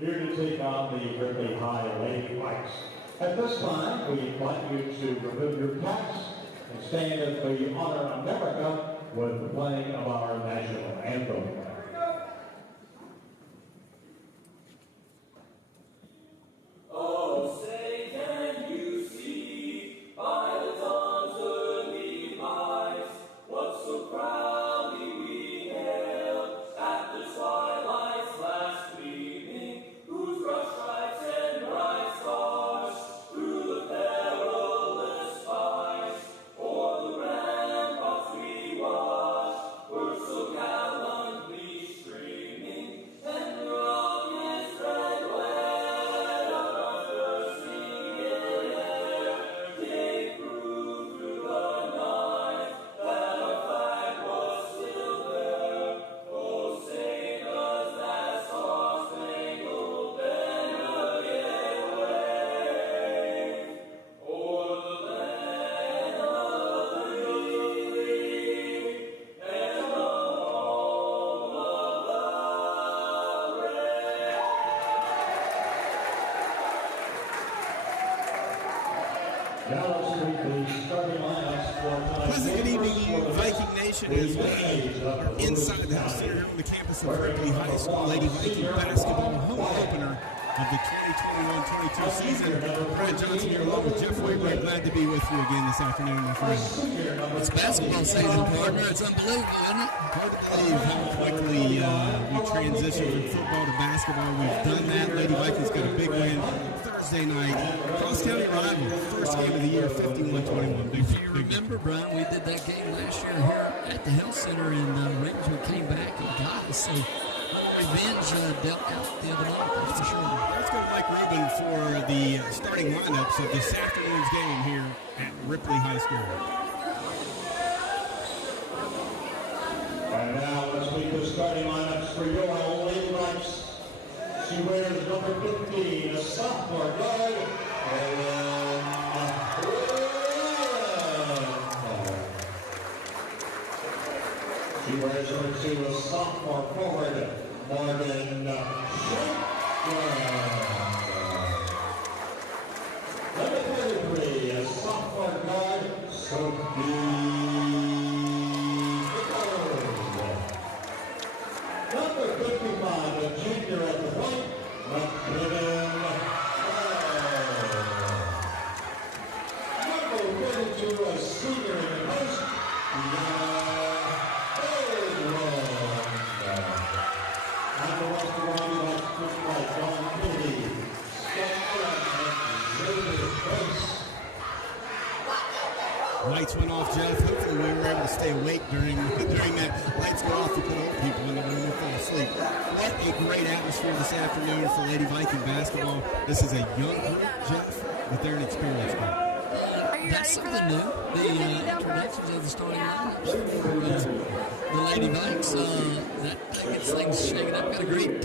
Here to take on the Berkeley High Lady Pikes. At this time, we invite you to remove your caps and stand as we honor America with the playing of our national anthem. Gallantly Pleasant good evening, Viking Nation, as we are inside the house center on the campus of Ripley High School. Lady Viking basketball home opener of the 2021-22 season. Brad Johnson here along with Jeff Wainwright. Glad to be with you again this afternoon, my friend. It's basketball season, partner. It's unbelievable, isn't it? Hard to believe how quickly we transitioned from football to basketball. We've done that. Lady Vikings got a big win Thursday night. Cross-county rival, first game of the year, 51-21. If you remember, Brian, we did that game last year here at the Health Center, and Rangers came back and got us. So revenge dealt out the other night, that's for sure. Let's go to Mike Rubin for the starting lineups of this afternoon's game here at Ripley High School. And now let's meet the starting lineups for your Lady Vikes. She wears number 15, a sophomore guard, and she wears number 2, a sophomore forward, Morgan Shankland. Number 33, a sophomore guard, Sophie. Number 55, a junior at the point, McKinnon. Number 32, a senior in the post, Lights went off, Jeff. Hopefully we were able to stay awake during that. Lights go off, we put old people in the room and fall asleep. What a great atmosphere this afternoon for Lady Viking basketball. This is a young group, Jeff, but they're an experienced group. That's something new. The introductions of the starting lineups for the Lady Vikes. That gets things shaken up. Got a great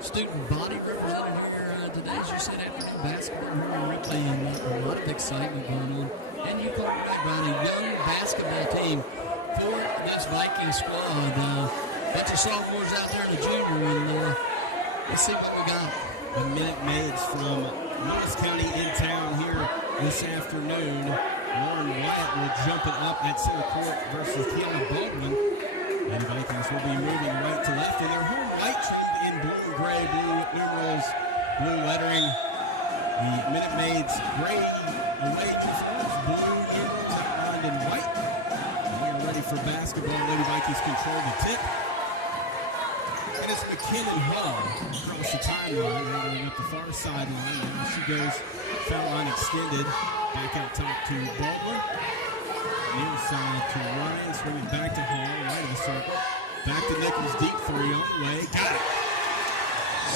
student body represented here today, as you said, afternoon basketball here in Ripley, and a lot of excitement going on. And you called it right, Brian, a young basketball team for this Viking squad. Bunch of sophomores out there and a junior, and let's see what we got. The Minute Maids from Lewis County in town here this afternoon. Lauren Wyatt will jump it up at center court versus Kiana Baldwin. And Vikings will be moving right to left in their home white trimmed in blue and gray, blue numerals, blue lettering. The Minute Maids gray away uniforms, blue numerals outlined in white. And we are ready for basketball. Lady Vikings control the tip. And it's McKinnon Hall across the timeline, handling up the far sideline. Now she goes foul line extended. Back out top to Baldwin. Near side to Ryan, swinging back to Hall, right of the circle. Back to Nichols, deep three on the way. Got it.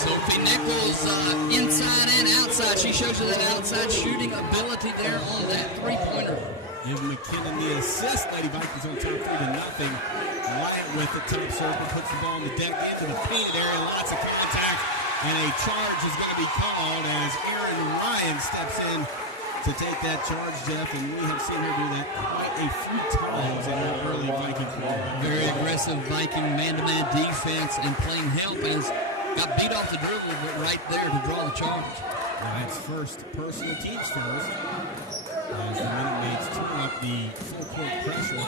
Sophie Nichols inside and outside. She shows you that outside shooting ability there on that three-pointer. Give McKinnon the assist. Lady Vikings on top 3-0. Wyatt with the top circle, puts the ball on the deck into the painted area. Lots of contact, and a charge is going to be called as Erin Ryan steps in to take that charge, Jeff, and we have seen her do that quite a few times in her early Viking career. Very aggressive Viking man-to-man defense and playing help, as got beat off the dribble, but right there to draw the charge. That's first personal, team's first. As the Minute Maids turn up the full court pressure.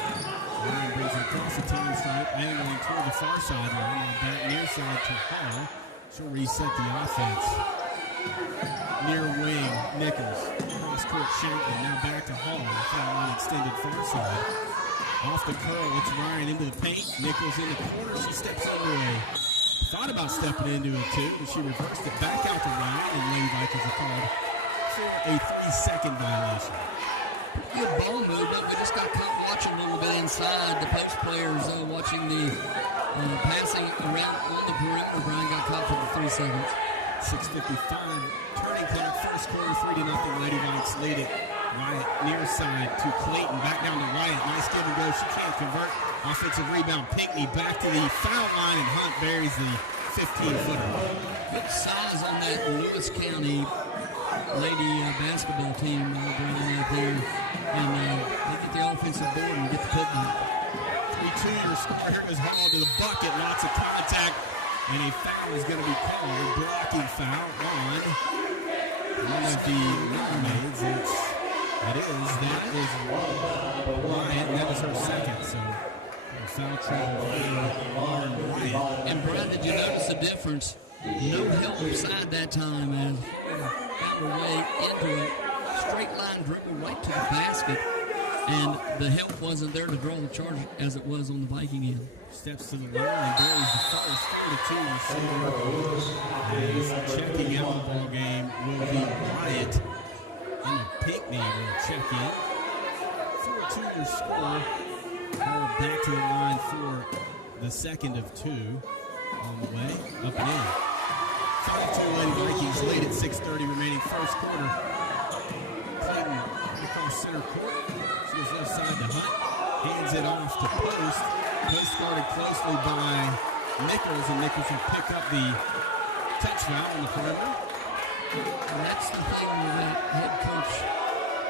Ryan brings it across the time stripe, angling toward the far sideline. Now back near side to Hall. She'll reset the offense. Near wing, Nichols. Cross court Shankland. Now back to Hall. Foul line extended far side. Off the curl, it's Ryan into the paint. Nichols in the corner. She steps into a. Thought about stepping into it too, but she reversed it back out to Ryan, and Lady Vikings are called for a 3-second violation. Good ball movement. We just got caught watching a little bit inside. The post players watching the passing around on the perimeter. Brian got caught for the 3 seconds. 6:55 turning clock, first quarter, 3-0. Lady Vikings lead it. Wyatt near side to Clayton, back down to Wyatt. Nice give and go. She can't convert. Offensive rebound. Pinckney back to the foul line, and Hunt buries the 15-footer. Good size on that Lewis County lady basketball team going out there, and they get the offensive board and get the putback. 3-2 your score. Here is Hall to the bucket. Lots of contact, and a foul is going to be called. Blocking foul on one of the Minute Maids. It's That is Wyatt. That was her second, so foul trouble for Lauren Wyatt. And Brad, did you notice the difference? No help side that time as found her way into a straight line dribble right to the basket. And the help wasn't there to draw the charge as it was on the Viking end. Steps to the line and buries the first 42 receiver. Checking out the ball game will be Wyatt. Emma Pinckney will check in. 4-2 your score. Ball back to the line for the second of two. On the way, up and in. 5-2 Lady Vikings lead at 6:30 remaining first quarter. Clayton across center court. She goes left side to Hunt. Hands it off to Post. Post guarded closely by Nichols, and Nichols will pick up the touch foul on the perimeter. And that's the thing with that head coach,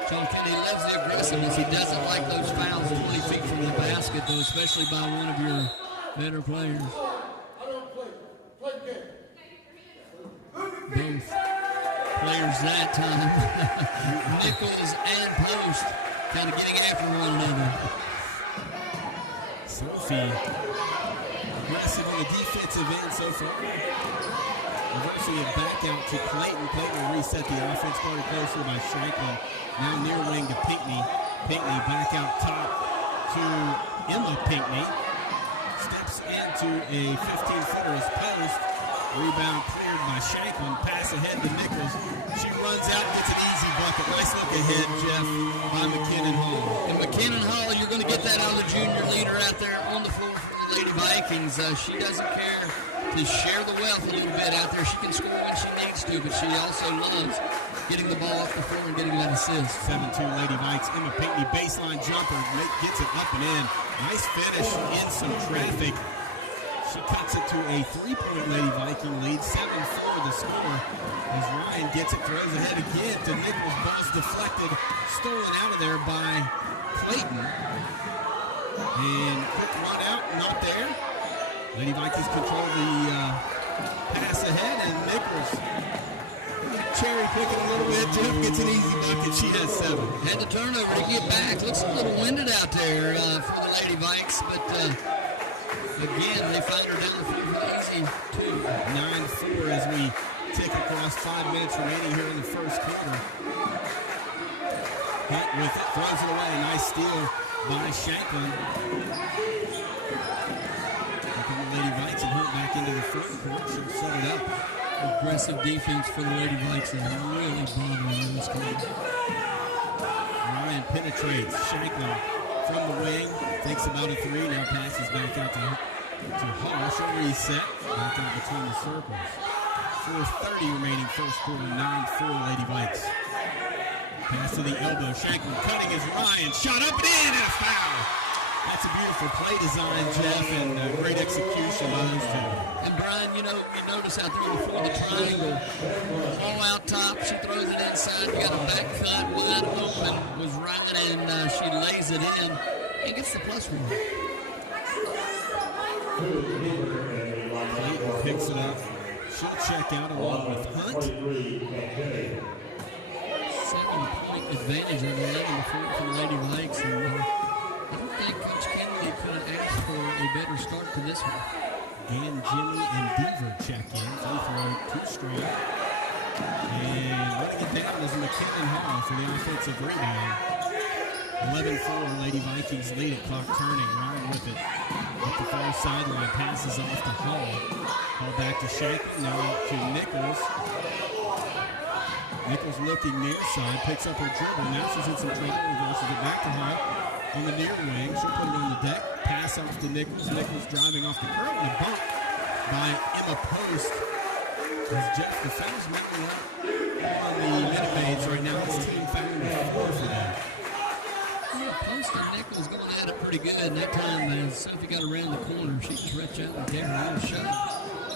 John Kennedy. He loves the aggressiveness. He doesn't like those fouls 20 feet from the basket, though, especially by one of your better players. Both players that time, Nichols and Post, kind of getting after one another. Sophie aggressive on the defensive end so far. Reversing it back out to Clayton. Clayton will reset the offense. Guarded closely by Shanklin. Now near wing to Pinckney. Pinckney back out top to Emma Pinckney. Steps into a 15-footer as Post. Rebound cleared by Shanklin. Pass ahead to Nichols. She runs out, gets an easy bucket. Nice look ahead, Jeff, by McKinnon Hall. And McKinnon Hall, you're going to get that out of the junior leader out there on the floor for the Lady Vikings. She doesn't care to share the wealth a little bit out there. She can score when she needs to, but she also loves getting the ball off the floor and getting that assist. 7-2 Lady Vikes. Emma Pinckney, baseline jumper, gets it up and in. Nice finish in some traffic. She cuts it to a 3-point Lady Viking lead, 7-4 the score. As Ryan gets it, throws ahead again to Nichols. Ball's deflected, stolen out of there by Clayton. And quick run out, not there. Lady Vikings control the pass ahead, and Nichols cherry picking a little bit. Jeff gets an easy bucket. She has 7. Had the turnover to get back. Looks a little winded out there for the Lady Vikes, but again, they find her down the field for the easy 2. 9-4 as we tick across 5 minutes remaining here in the first quarter. Hunt with it, throws it away. Nice steal by Shanklin. Taking the Lady Vikes and Hunt back into the front court. She'll set it up. Aggressive defense for the Lady Vikes is really bothering in this game. Ryan penetrates. Shanklin from the wing, thinks about a 3, now passes back out to Hall. She'll reset, back out between the circles. 4:30 remaining first quarter, 9-4 Lady Vikes. Pass to the elbow, Shanklin cutting is Ryan, shot up and in, and a foul. That's a beautiful play design, Jeff, and great execution by those two. And Brian, you notice out there before the triangle, Hall out top, she throws it inside, you got a back cut, wide open, was right, and she lays it in and gets the plus one. Clayton picks it up. She'll check out along with Hunt. 7-point advantage on 11-4 for the Lady Vikes. And I don't think Coach Kennedy could have asked for a better start to this one. Again, Jimmy and Deaver check in. Free throw, too strong. And letting it down is McKinnon Hall for the offensive rebound. 11-4, Lady Vikings lead it, clock turning. Ryan with it. Up the far sideline, passes off to Hall. Hall back to Shanklin, now out to Nichols. Nichols looking near side, picks up her dribble. Now she's in some trouble, reverses it back to Hall. On the near wing, she'll put it on the deck. Pass off to Nichols. Nichols driving off the curb and a bump by Emma Post. As Jeff, the fouls mounting up on the Minute Maids right now. It's team foul number 4 for them. Post and Nichols going at it pretty good. And that time, as Sophie got around the corner, she can stretch out and get her own shot.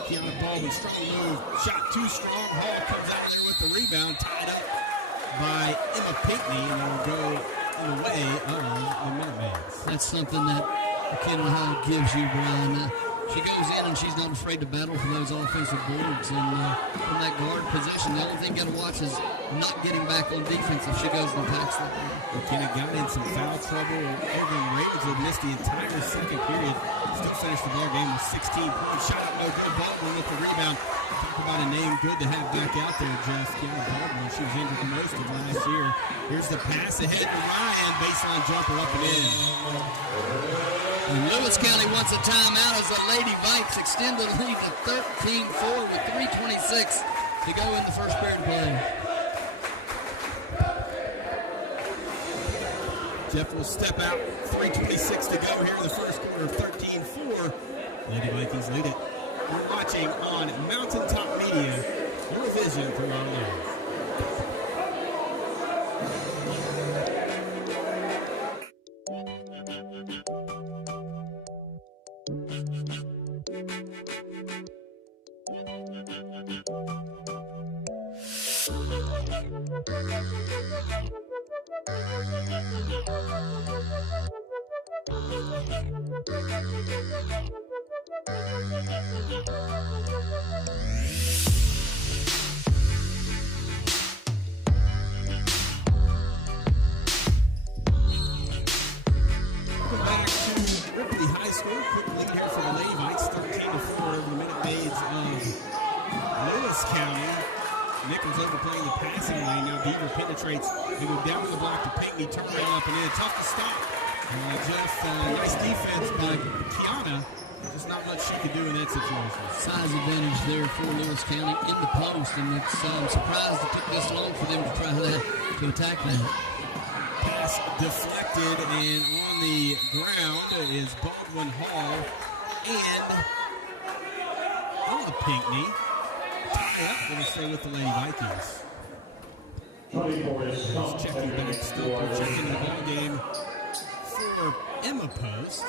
Kiana Baldwin, strong move. Shot too strong. Hall comes out there with the rebound, tied up by Emma Pinckney, and it'll go in the way of the Minute Maids. That's something that McKinnon Hall gives you, Brian. She She goes in and she's not afraid to battle for those offensive boards. And from that guard position, the only thing you got to watch is not getting back on defense if she goes in the pass that way. McKenna got in some foul trouble over in Ravenswood, missed the entire second period. Still finished the ball game with 16 points. Shot up no good. Baldwin with the rebound. Talk about a name good to have back out there, Jeff. Kiana Baldwin, she was injured the most of last year. Here's the pass ahead to Ryan. Baseline jumper up and in. And Lewis County wants a timeout as the Lady Vikes extend the lead to 13-4 with 3:26 to go in the first period play. Jeff will step out. 3:26 to go here in the first quarter. 13-4. Lady Vikings lead it. We're watching on Mountaintop Media, your vision through our lens. Penetrates. They go down to the block to Pinckney, turn around up and in. Tough to stop. Jeff, nice defense by Kiana. There's not much she could do in that situation. Size advantage there for Lewis County in the post, and it's, I'm surprised it took this long for them to try to attack that. Pass deflected, and on the ground is Baldwin Hall and Pinckney. Tie up, going to stay with the Lady Vikings. 24 is checking back, Stoker checking the ball game for Emma Post.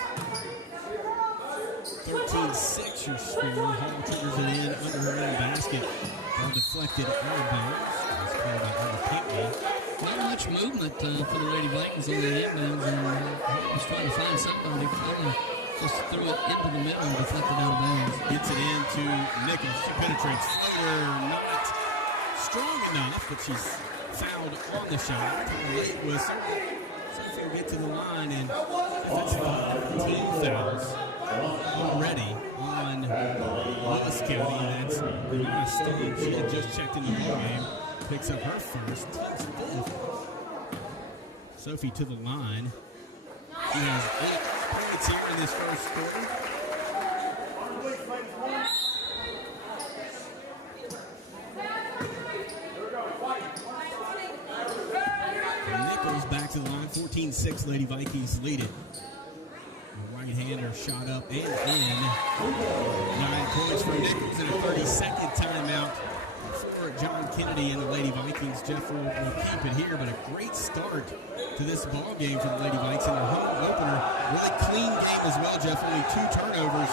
13-6 your score. Hall triggers it in under her own basket. Ball deflected out of bounds. It's played by Emma Pinckney. Not much movement for the Lady Vikings on the inbounds, and Hall was trying to find somebody. Finally just threw it into the middle and deflected out of bounds. Gets it into Nichols. She penetrates. Floater not strong enough, but she's fouled on the shot. Late whistle. Sophie will get to the line, and that's 15 fouls already on Lewis County. And that's Brianna Stone. She had just checked in the ball game. Picks up her first, team's fifth. Sophie to the line. She has 8 points here in this first quarter. Back to the line, 14-6, Lady Vikings lead it. The right-hander shot up and in. 9 points for Nichols and a 30-second timeout for John Kennedy and the Lady Vikings. Jeff will keep it here, but a great start to this ball game for the Lady Vikes in their home opener. Really clean game as well, Jeff. Only 2 turnovers,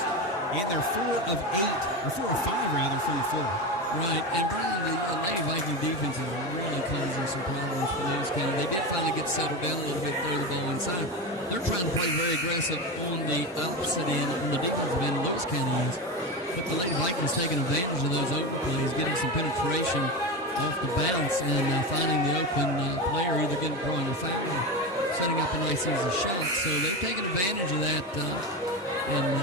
and they're 4 of 5 rather from the floor. Right, and really the Lady Viking defense is really causing some problems for Lewis County. They did finally get settled down a little bit, throw the ball inside. They're trying to play very aggressive on the opposite end, on the defensive end, Lewis County is. But the Lady Vikings taking advantage of those open plays, getting some penetration off the bounce, and finding the open player, either drawing a foul or setting up a nice easy shot. So they've taken advantage of that, and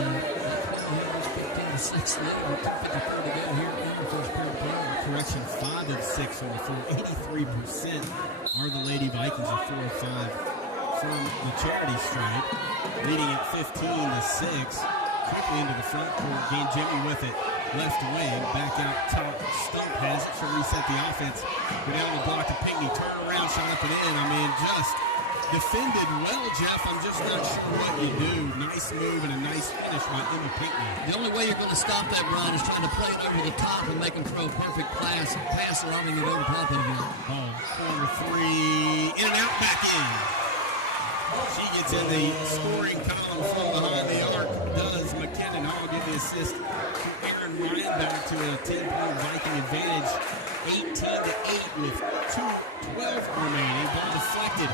that's 15-6 lead with 2:54 to go here in the first period play. Correction, 5 of 6 on the floor. 83% are the Lady Vikings, at 4 of 5 from the charity stripe, leading at 15-6. Quickly into the front court, gain Jimmy with it. Left wing, back out top. Stump has it. She'll reset the offense. Go down the block to Pinckney. Turn around, shot up and in. I mean, just defended well, Jeff. I'm just not sure what you do. Nice move and a nice finish by Emma Pinckney. The only way you're going to stop that, Brian, is trying to play it over the top and make them throw a perfect pass, lobbing it over top of him. Ball, corner 3, in and out, back in. She gets in the scoring column from behind the arc. Does McKinnon. Hall give the assist to Aaron Ryan, back to a 10-point Viking advantage. 18-8 with 2:12 remaining. Ball deflected.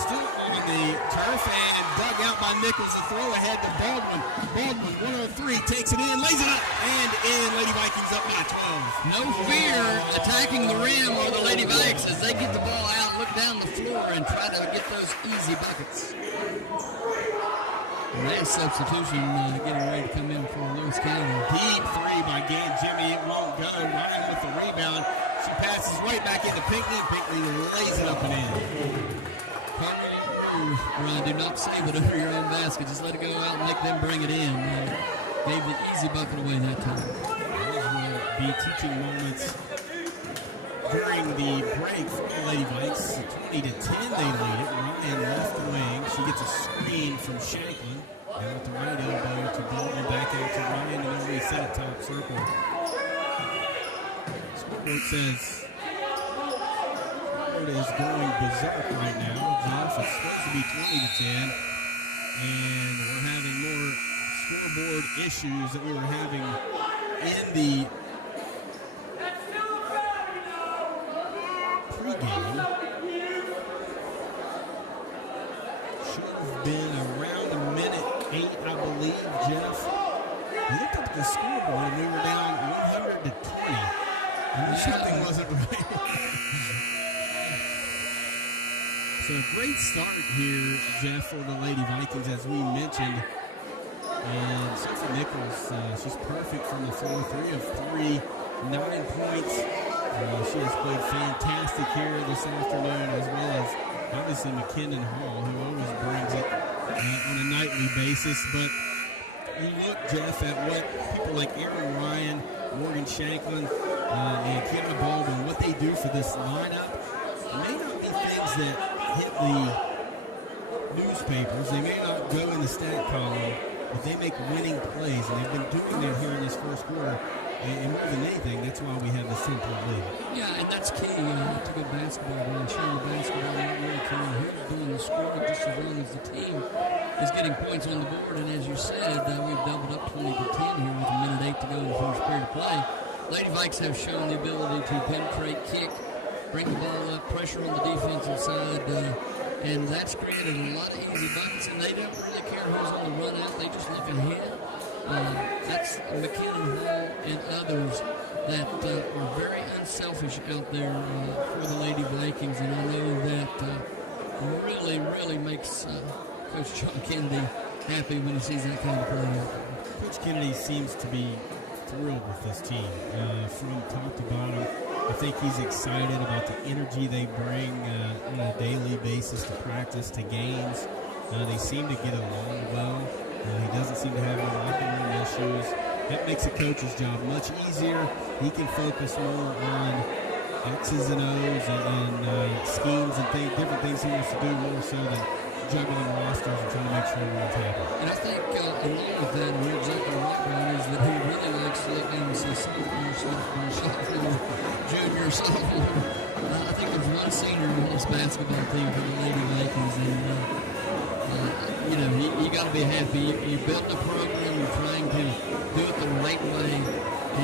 Still on the turf and dug out by Nichols. The throw ahead to Baldwin. Baldwin, 103, takes it in, lays it up, and in. Lady Vikings up by 12. No fear attacking the rim or the Lady Vikes as they get the ball out, look down the floor, and try to get those easy buckets. Nice substitution getting ready to come in for Lewis County. Deep three by Jimmy. It won't go. Ryan with the rebound. She passes right back into Pinckney. Pinckney lays it up and in. Ryan, do not save it over your own basket. Just let it go out and make them bring it in. Gave the easy bucket away that time. Those will be teaching moments during the break for the Lady Vikes. 20-10 they lead it. Ryan left wing. She gets a screen from Shanklin. Down at the right elbow to Baldwin, back out to Ryan, and then reset at top circle. Scoreboard says it is going berserk right now. Jeff, it's supposed to be 20-10, and we're having more scoreboard issues that we were having in the pregame. Should have been around a minute 8, I believe, Jeff. We looked up at the scoreboard and we were down 100-20. And something wasn't right. So a great start here, Jeff, for the Lady Vikings, as we mentioned. And Sophie Nichols, she's perfect from the floor. 3 of 3, 9 points. She has played fantastic here this afternoon, as well as obviously McKinnon Hall, who always brings it on a nightly basis. But you look, Jeff, at what people like Aaron Ryan, Morgan Shanklin, and Kiana Baldwin, what they do for this lineup. It may not be things that hit the newspapers. They may not go in the stat column, but they make winning plays, and they've been doing them here in this first quarter. And more than anything, that's why we have the simple lead. Yeah, and that's key to good basketball. When showing the basketball, not really caring who's doing the scoring, just as long as the team is getting points on the board. And as you said, we've doubled up 20-10 here with a minute 8 to go in the first period of play. Lady Vikes have shown the ability to penetrate, kick, bring the ball up, pressure on the defensive side, and that's created a lot of easy buckets. And they don't really care who's on the run out; they just look ahead. That's McKinnon Hall and others that are very unselfish out there for the Lady Vikings, and I know that really makes Coach John Kennedy happy when he sees that kind of play. Coach Kennedy seems to be thrilled with this team from top to bottom. I think he's excited about the energy they bring on a daily basis to practice, to games. They seem to get along well. He doesn't seem to have any locker room issues. That makes the coach's job much easier. He can focus more on X's and O's and schemes and different things he wants to do, more so than juggling rosters and trying to make sure everyone's happy. And I think along with that, and you're exactly right, Brian, is that he really likes to look down and say sophomore, junior, sophomore. I think there's one senior on this basketball team for the Lady Vikings, and you got to be happy. You built a program, you're trying to do it the right way,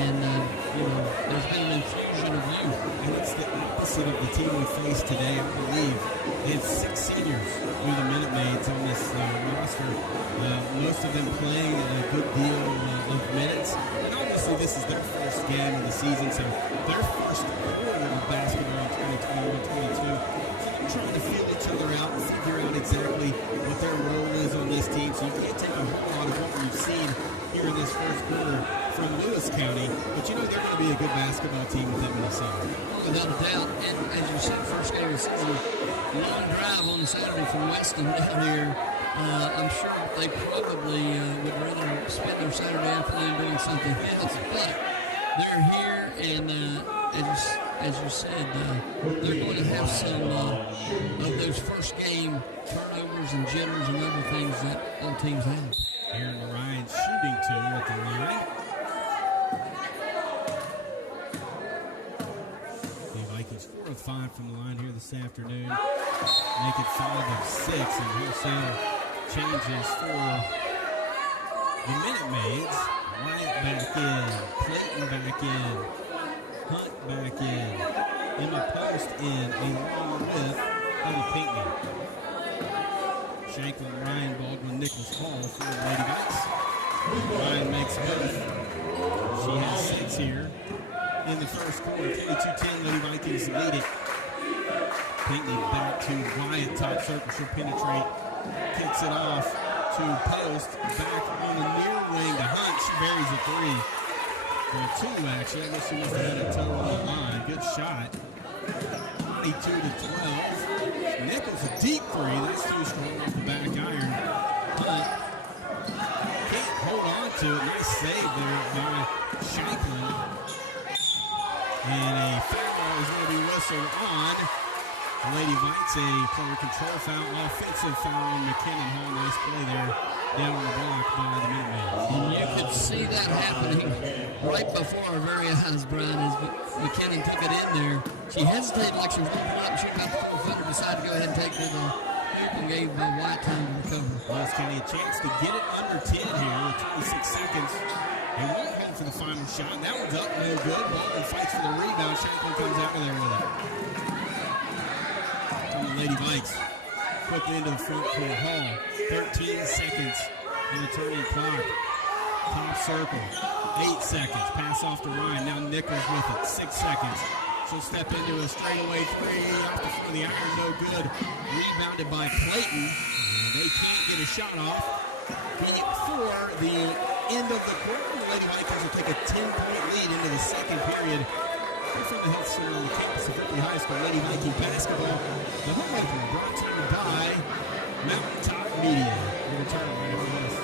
and there's been an infusion of youth. And it's the opposite of the team we face today, I believe. They have 6 seniors who are the Minute Maids on this roster. Most of them playing a good deal of minutes. And obviously this is their first game of the season, so their first quarter of basketball in 2021-22. So they're trying to feel each other out and figure out exactly what their role is on this team. So you can't take a whole lot of what we've seen here in this first quarter from Lewis County, but they're going to be a good basketball team with that many seniors. Without a doubt, and as you said, first game of the season, long drive on Saturday from Weston down here. I'm sure they probably would rather spend their Saturday afternoon doing something else, but they're here, and as you said, they're going to have some of those first game turnovers and jitters and other things that all teams have. Aaron Ryan shooting 2 at the line. The Vikings 4 of 5 from the line here this afternoon. Make it 5 of 6, and wholesale changes for the Minute Maids. Wyatt back in, Clayton back in, Hunt back in, Emma Post in, along with Ellie Pinckney. Shanklin, Ryan, Baldwin, Nichols, Hall for the Lady Vikes. Ryan makes both. She has 6 here in the first quarter. 22-10, Lady Vikings lead it. Pinckney back to Wyatt, top circle. She'll penetrate, kicks it off to post, back on the near wing to Hunt. She buries a 3. Well, 2 actually. I guess she must have had a toe on the line. Good shot. 22-12. Nichols a deep 3. That's too strong off the back iron. Hunt can't hold on to it. Nice save there by Shanklin. And a foul is going to be whistled on. The Lady Vikes a player control foul, offensive foul on McKinnon Hall. Nice play there down on the block by the Minutemen. And you could see that happening right before our very eyes, Brian, as McKinnon took it in there. She hesitated like she was going to pull up. She got the full footer, decided to go ahead and take it to the hoop and gave White time to recover. Wells County a chance to get it under 10 here with 26 seconds. They won't head for the final shot. That one's up, no good. Baldwin fights for the rebound. Shanklin comes out of there with it. From the Lady Vikes. Quickly into the front court. Hall, 13 seconds in the turning clock. Top circle, 8 seconds. Pass off to Ryan. Now Nichols with it, 6 seconds. She'll step into a straightaway 3 off the front of the iron, no good. Rebounded by Clayton. And they can't get a shot off. For the end of the quarter, the Lady Vikings will take a 10-point lead into the second period. We're from the Health Center on the campus of Ripley High School. Lady Viking basketball. The home opener brought to you by Mountaintop Media. We'll return right after this.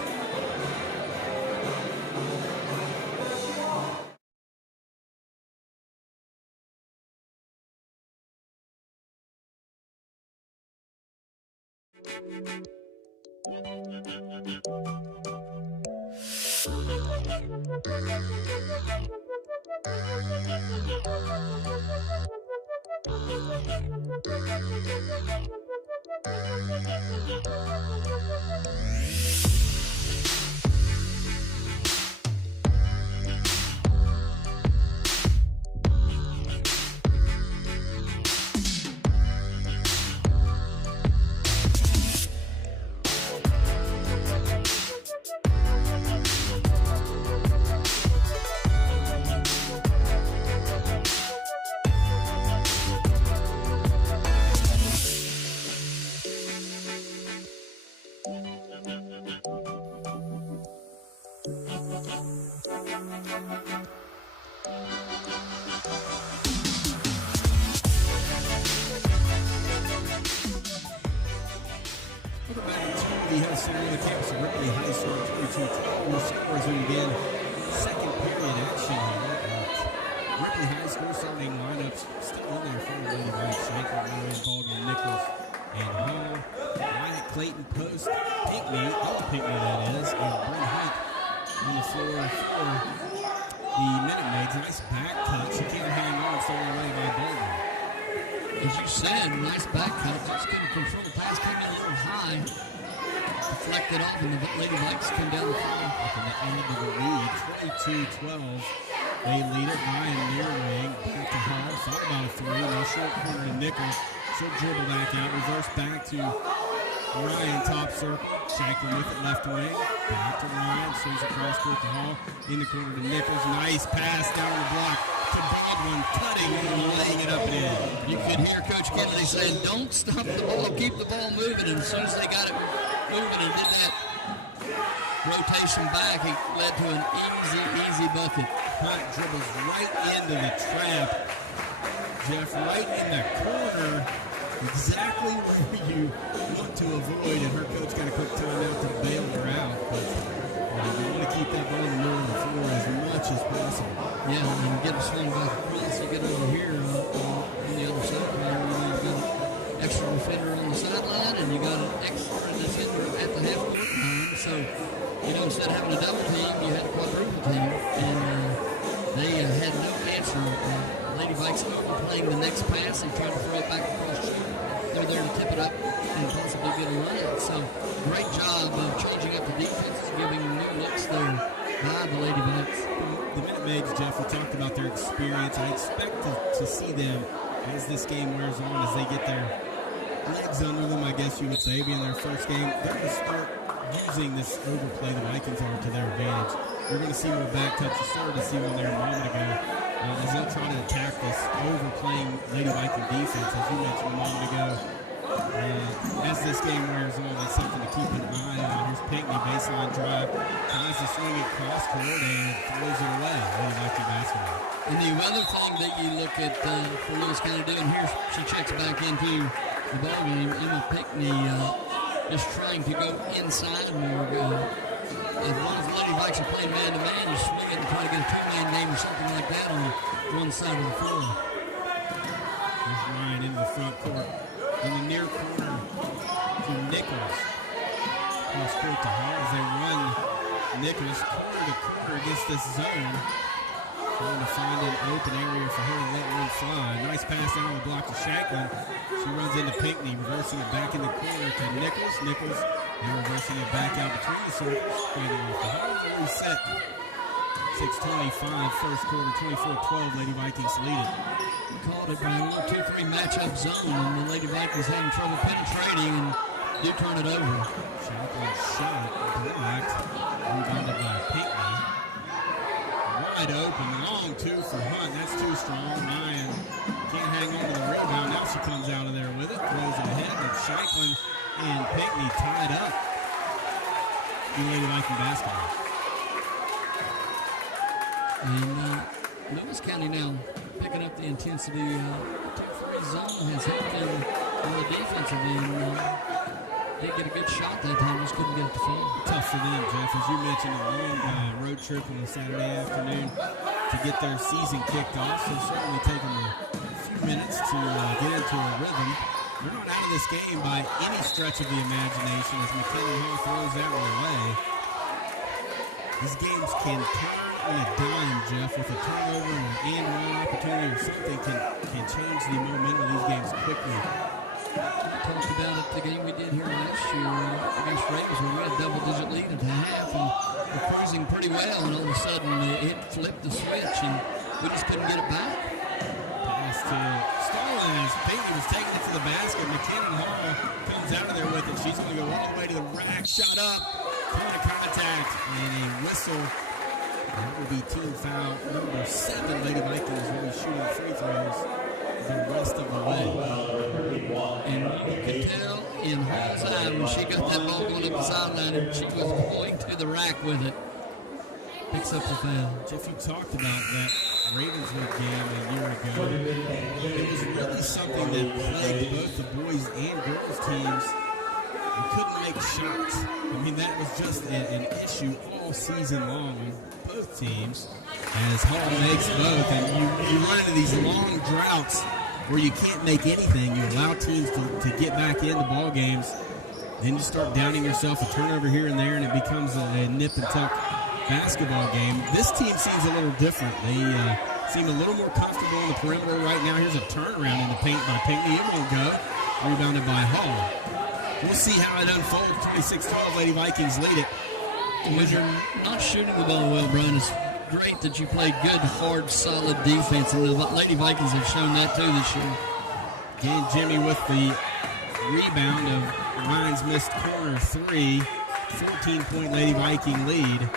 The Health Center on the campus of Ripley High School, 22-12. Scores in again. Second period action here. Ripley High School starting lineups still in there for the Lady Vikes. Shanklin, Ryan, Baldwin, Nichols, and Hall. Wyatt, Clayton, Post, Pinckney, Pinckney that is, and Brent Hunt on the floor for the Minute Maids. Nice back cut. She can't hang on, stolen away by Baldwin. As you said, nice back cut. Just couldn't control the pass. Came in a little high. Deflected off, and the Lady Vikes come down the floor. At the end of the lead, 22-12. They lead it. Ryan near wing. Back to Hall. Thought about a 3. No short corner to Nichols. She'll dribble back out. Reverse back to Ryan, top circle. Shanklin with it left wing. Back to Ryan. Swings across court to Hall. In the corner to Nichols. Nice pass down the block to Baldwin. Cutting and laying it up and in. You could hear Coach Kennedy saying, don't stop the ball, keep the ball moving. And as soon as they got it moving and did that rotation back, it led to an easy bucket. Hunt dribbles right into the trap. Jeff, right in the corner. Exactly where you want to avoid, and her coach got a quick timeout to bail her out. But you want to keep that ball in the middle of the floor as much as possible. Yeah, and you get a swing back across, you get over here on the other side. You've got an extra defender on the sideline, and you got an extra defender at the half court line. So, instead of having a double team, you had a quadruple team, and they had no answer. Lady Vikes overplaying the next pass and trying to throw it back across. They're there to tip it up and possibly get a run. So, great job of changing up the defense, giving new looks there by the Lady Vikes. The Minute Maids, Jeff, we talked about their experience. I expect to see them as this game wears on, as they get their legs under them, I guess you would say, being their first game. They're going to start using this overplay the Vikings are to their advantage. You're going to see more back touch. You started to see one there a moment ago. As they'll try to attack this overplaying Lady Viking defense, as you mentioned a moment ago. As this game wears on, that's something to keep an eye on. Here's Pinckney, baseline drive, tries to swing it cross court and throws it away. Lady Viking basketball. And the other thing that you look at for Lewis County doing here, she checks back into the ballgame. Emma Pinckney just trying to go inside more. As long as the Lady Vikes are playing man-to-man, you swing it and try to get a two-man game or something like that on one side of the floor. There's Ryan into the front court. In the near corner to Nichols. Cross court to Hall as they run Nichols corner to corner against this zone. Trying to find an open area for her to let one fly. Nice pass down the block to Shanklin. She runs into Pinckney, reversing it back in the corner to Nichols. Nichols, and reversing it back out between the circles. Straight off the Hall. Reset. 6:25 first quarter, 24-12. Lady Vikings lead it. Called it by a little 2-3 matchup zone, and the Lady Vikings having trouble penetrating and do turn it over. Shanklin shot, blocked, rebounded by Pinckney. Wide open, long two for Hunt. That's too strong. Ryan can't hang on to the rebound. Now she comes out of there with it, throws it ahead, and Shanklin and Pinckney tied up in Lady Viking basketball. And Lewis County now picking up the intensity. 2-3 zone has helped them on the defensive end. They get a good shot that time, just couldn't get it to fall. Tough for them, Jeff. As you mentioned, a long road trip on a Saturday afternoon to get their season kicked off. So certainly take them a few minutes to get into a rhythm. They're not out of this game by any stretch of the imagination as McKinnon Hall throws that one away. These games can turn on a dime, Jeff, with a turnover and one opportunity or something can change the momentum of these games quickly. We talked about it the game we did here last year against Ravens when we had a double-digit lead at the half and we're cruising pretty well, and all of a sudden it flipped the switch and we just couldn't get it back. Pass to Starlin as Pinckney was taking it to the basket. McKinnon Hall comes out of there with it. She's going to go all the way to the rack. Shot up. Point of contact and a whistle. That will be team foul number 7. Lady Vikings will be shooting free throws the rest of the way. And you could tell in Hall's eye when she got that ball going up the sideline and she was going to the rack with it. Picks up the foul. Jeff, you talked about that Ravenswood game a year ago. It was really something that plagued both the boys and girls teams. We couldn't make shots. I mean, that was just an issue all season long on both teams as Hall makes both. And you run into these long droughts where you can't make anything. You allow teams to get back into ball games. Then you start downing yourself a turnover here and there, and it becomes a nip and tuck basketball game. This team seems a little different. They seem a little more comfortable on the perimeter right now. Here's a turnaround in the paint by Pinckney. It won't go. Rebounded by Hall. We'll see how it unfolds. 26-12, Lady Vikings lead it. When you're not shooting the ball well, Brian, it's great that you play good, hard, solid defense, and the Lady Vikings have shown that too this year. Again, Jimmy with the rebound of Ryan's missed corner 3. 14-point Lady Viking lead.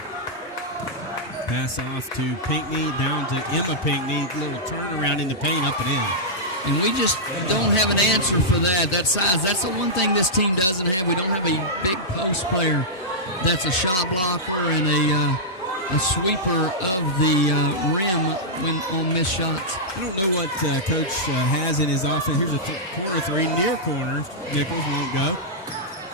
Pass off to Pinckney, down to Emma Pinckney. Little turnaround in the paint, up and in. And we just don't have an answer for that size. That's the one thing this team doesn't have. We don't have a big post player that's a shot blocker and a sweeper of the rim when on missed shots. I don't know what Coach has in his offense. Here's a corner 3, near corner. Nichols won't go.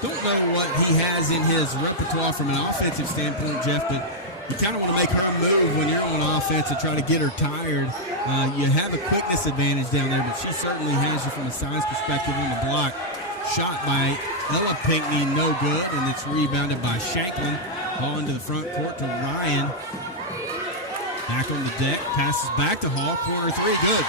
Don't know what he has in his repertoire from an offensive standpoint, Jeff, but you kind of want to make her move when you're on offense and try to get her tired. You have a quickness advantage down there, but she certainly has you from a size perspective on the block. Shot by Ella Pinckney, no good, and it's rebounded by Shanklin. Ball into the front court to Ryan. Back on the deck, passes back to Hall. Corner 3, good.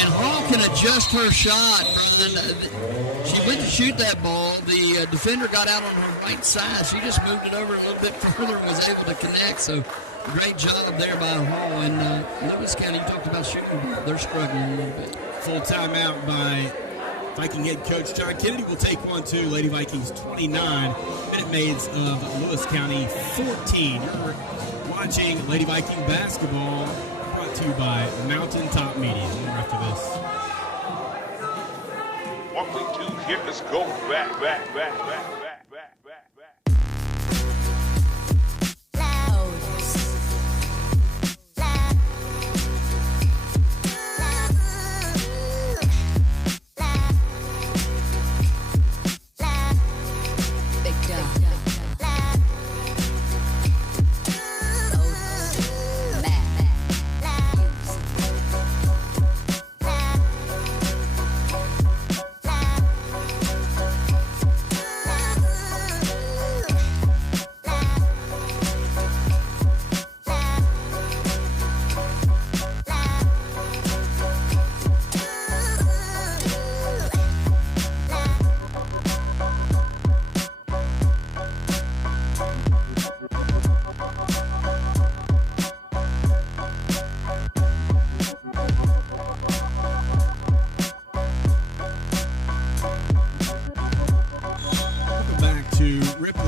And Hall can adjust her shot, Brian. She went to shoot that ball. The defender got out on her right side. She just moved it over a little bit further and was able to connect. So great job there by Hall. And Lewis County, you talked about shooting. They're struggling a little bit. Full timeout by Viking head coach John Kennedy will take one, too. Lady Vikings 29, Minute Maids of Lewis County 14. You're watching Lady Viking basketball, brought to you by Mountaintop Media. More after this. 1 2, here, let's go. Back.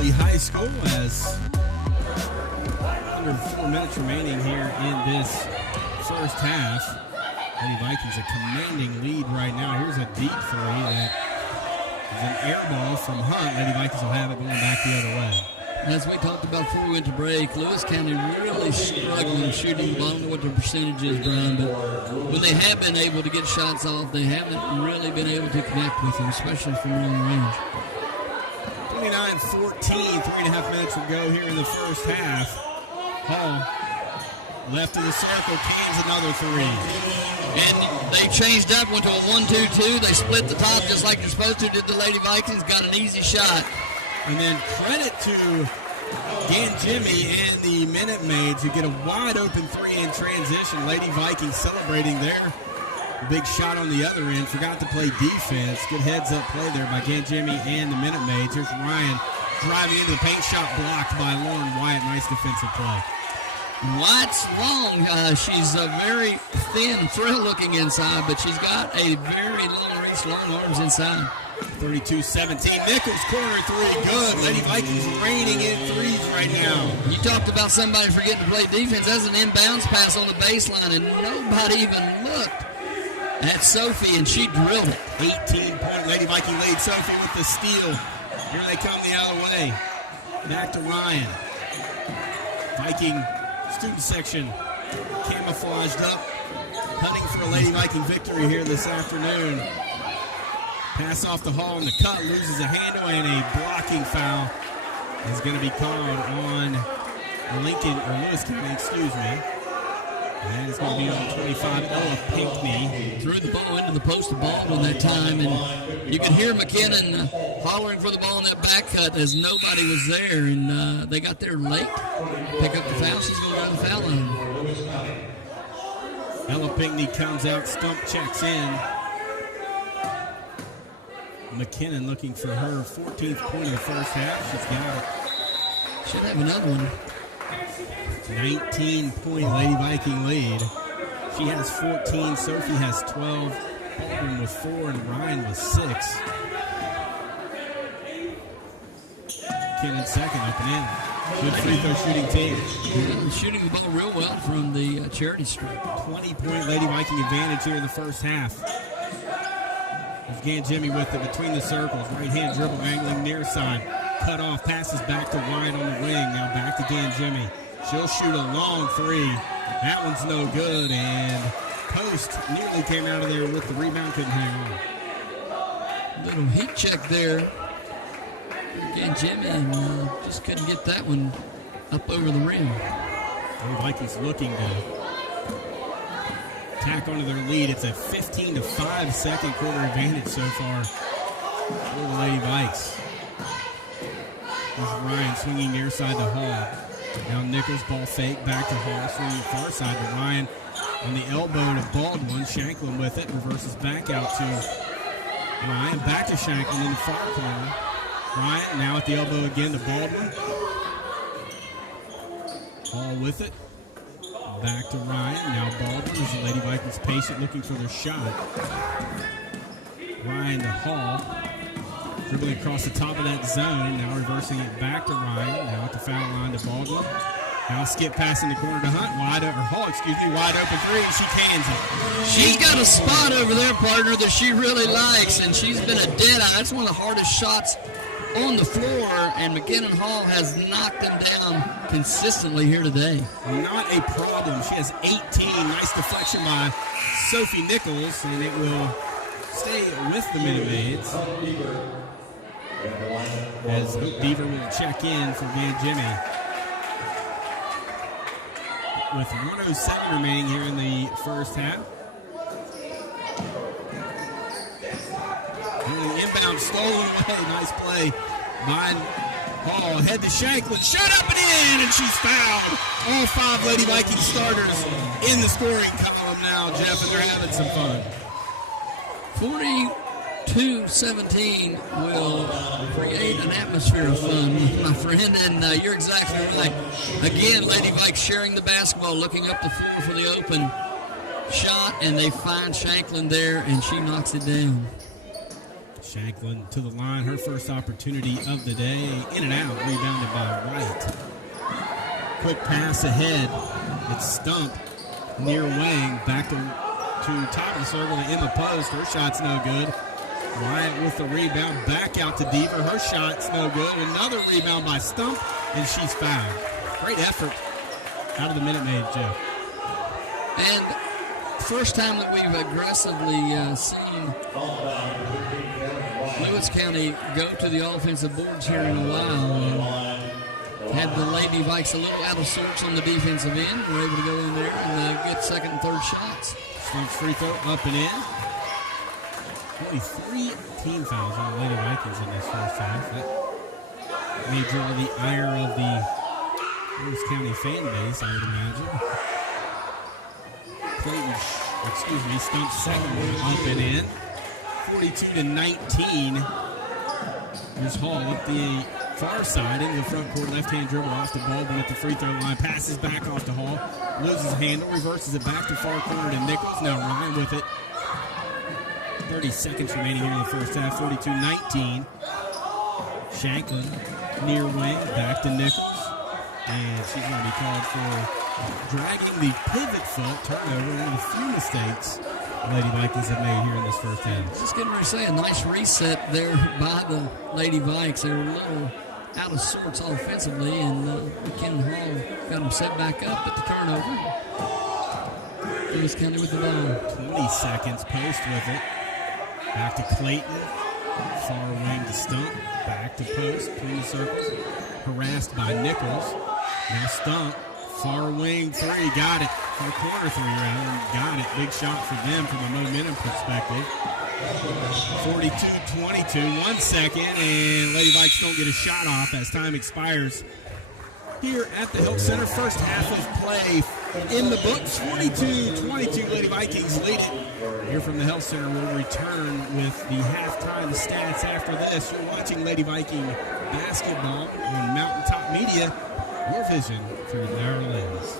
High School as under 4 minutes remaining here in this first half. Lady Vikings a commanding lead right now. Here's a deep three that is an air ball from Hunt. Lady Vikings will have it going back the other way. As we talked about before we went to break, Lewis County really struggling shooting the ball. I don't know what the percentage is, Brian, but when they have been able to get shots off, they haven't really been able to connect with them, especially from long range. 29-14, 3.5 minutes to go here in the first half. Hall, left of the circle, cans another three. And they changed up, went to a 1-2-2. They split the top just like they're supposed to, did the Lady Vikings, got an easy shot. And then credit to Gan Jimmy and the Minute Maids who get a wide open three in transition. Lady Vikings celebrating there. Big shot on the other end. Forgot to play defense. Good heads-up play there by Gan Jimmy and the Minute Maids. Here's Ryan driving into the paint, shot blocked by Lauren Wyatt. Nice defensive play. Wyatt's long. She's very thin, thrill-looking inside, but she's got a very long reach, long arms inside. 32-17. Nichols corner three. Good. Lady Vikings raining in threes right now. You talked about somebody forgetting to play defense. That's an inbounds pass on the baseline, and nobody even looked at Sophie, and she drilled it. 18-point Lady Viking lead. Sophie with the steal. Here they come the other way. Back to Ryan. Viking student section camouflaged up, hunting for a Lady Viking victory here this afternoon. Pass off the Hall, and the cut loses a handle, and a blocking foul is going to be called on Lewis County, excuse me. And it's going to be on 25, Ella Pinckney. Threw the ball into the post of Baldwin that time, and you could hear McKinnon hollering for the ball in that back cut as nobody was there, and they got there late. Pick up the foul. She's going to run the foul line. Ella Pinckney comes out, Stump checks in. McKinnon looking for her 14th point of the first half. She's got it. Should have another one. 19-point Lady Viking lead. She has 14. Sophie has 12. Baldwin with 4, and Ryan with 6. McKinnon second, up and in. Good free throw shooting team. Yeah, shooting the ball real well from the charity stripe. 20-point Lady Viking advantage here in the first half. There's Gan Jimmy with it between the circles. Right hand dribble angling near side. Cut off, passes back to Wyatt on the wing. Now back to Gan Jimmy. She'll shoot a long three. That one's no good, and Post nearly came out of there with the rebound, couldn't hang on. Little heat check there. Again, Jimmy, and just couldn't get that one up over the rim. The Vikings looking to tack onto their lead. It's a 15-5 second quarter advantage so far for the Lady Vikes. There's Ryan swinging near side to Hall. Now Nichols, ball fake, back to Hall, swinging far side to Ryan. On the elbow to Baldwin, Shanklin with it, reverses back out to Ryan, back to Shanklin in the far corner. Ryan now at the elbow again to Baldwin. Hall with it, back to Ryan. Now Baldwin as the Lady Vikings patient looking for their shot. Ryan Ryan to Hall. Dribbling across the top of that zone. Now reversing it back to Ryan. Now at the foul line to Baldwin. Now skip pass in the corner to Hunt. Hall, wide open three. She cans it. She's got a spot over there, partner, that she really likes, and she's been a dead eye. That's one of the hardest shots on the floor, and McKinnon Hall has knocked them down consistently here today. Not a problem. She has 18. Nice deflection by Sophie Nichols, and it will stay with the Minute Maids as Hope Beaver will check in for Van Jimmy. With 1:07 remaining here in the first half. Inbound stolen away. Nice play by Hall. Head to Shanklin. Shot up and in, and she's fouled. All 5 Lady Viking starters in the scoring column now, Jeff, and they're having some fun. 42-17 will create an atmosphere of fun, my friend, and you're exactly right. Again, Lady Vikes sharing the basketball, looking up the floor for the open shot, and they find Shanklin there, and she knocks it down. Shanklin to the line, her first opportunity of the day. In and out, rebounded by White. Quick pass ahead. It's Stump near wing, back to top of the circle in the post. Her shot's no good. Wyatt with the rebound, back out to Deaver. Her shot's no good. Another rebound by Stump, and she's fouled. Great effort out of the Minute Maid, Jeff. And first time that we've aggressively seen Lewis County go to the offensive boards here in a while. Had the Lady Vikes a little out of sorts on the defensive end. We're able to go in there and get second and third shots. Stump's free throw up and in. Only 3 team fouls on the Lady Vikings in this first half. That may draw the ire of the Lewis County fan base, I would imagine. Stump's second one up and in. 42-19. Here's Hall up the far side into the front court, left-hand dribble off the Baldwin at the free throw line, passes back off to Hall, loses handle, reverses it back to far corner to Nichols. Now Ryan with it. 30 seconds remaining here in the first half. 42-19. Shanklin near wing, back to Nichols, and she's going to be called for dragging the pivot foot turnover. One of the few mistakes Lady Vikings have made here in this first half. Just getting ready to say, a nice reset there by the Lady Vikes. They were a little out of sorts offensively, and McKinnon Hall got them set back up at the turnover. Lewis County with the ball. 20 seconds, post with it. Back to Clayton. Far wing to Stump. Back to post, between the circles. Harassed by Nichols. Now Stump. Far wing three, got it. Far corner three, rather, got it. Big shot for them from a momentum perspective. 42-22, 1 second, and Lady Vikes don't get a shot off as time expires here at the Health Center. First half of play in the books. 42-22, Lady Vikings lead it. Here from the Health Center, we'll return with the halftime stats after this. You're watching Lady Viking basketball on Mountaintop Media. Your vision through their lens.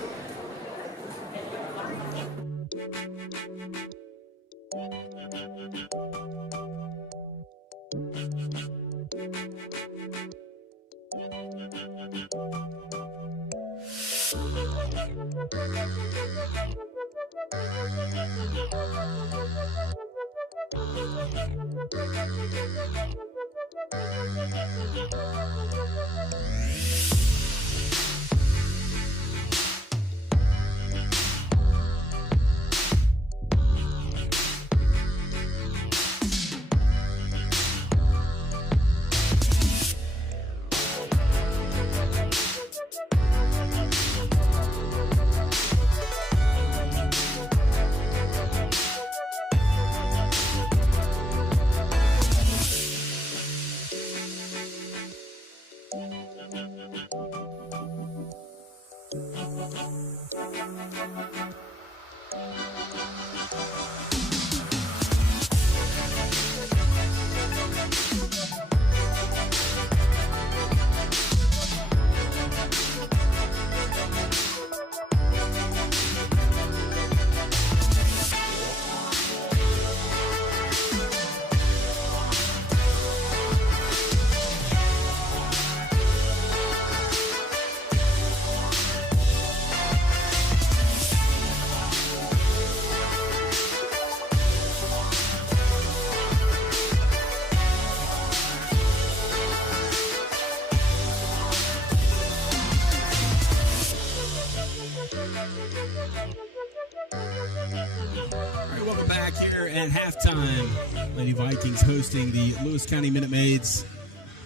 at halftime. Lady Vikings hosting the Lewis County Minute Maids.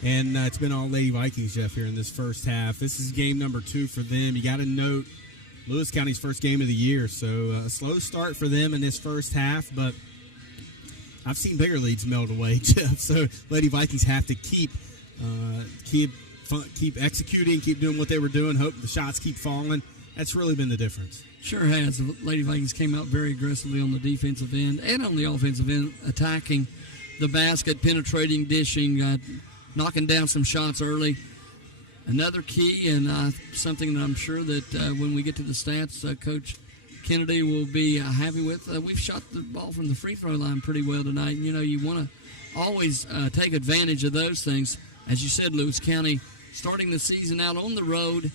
And it's been all Lady Vikings, Jeff, here in this first half. This is game number 2 for them. You got to note Lewis County's first game of the year. So a slow start for them in this first half, but I've seen bigger leads melt away, Jeff. So Lady Vikings have to keep executing, keep doing what they were doing, hope the shots keep falling. That's really been the difference. Sure has. The Lady Vikings came out very aggressively on the defensive end and on the offensive end, attacking the basket, penetrating, dishing, knocking down some shots early. Another key, and something that I'm sure that when we get to the stats, Coach Kennedy will be happy with. We've shot the ball from the free throw line pretty well tonight. You know, you want to always take advantage of those things. As you said, Lewis County starting the season out on the road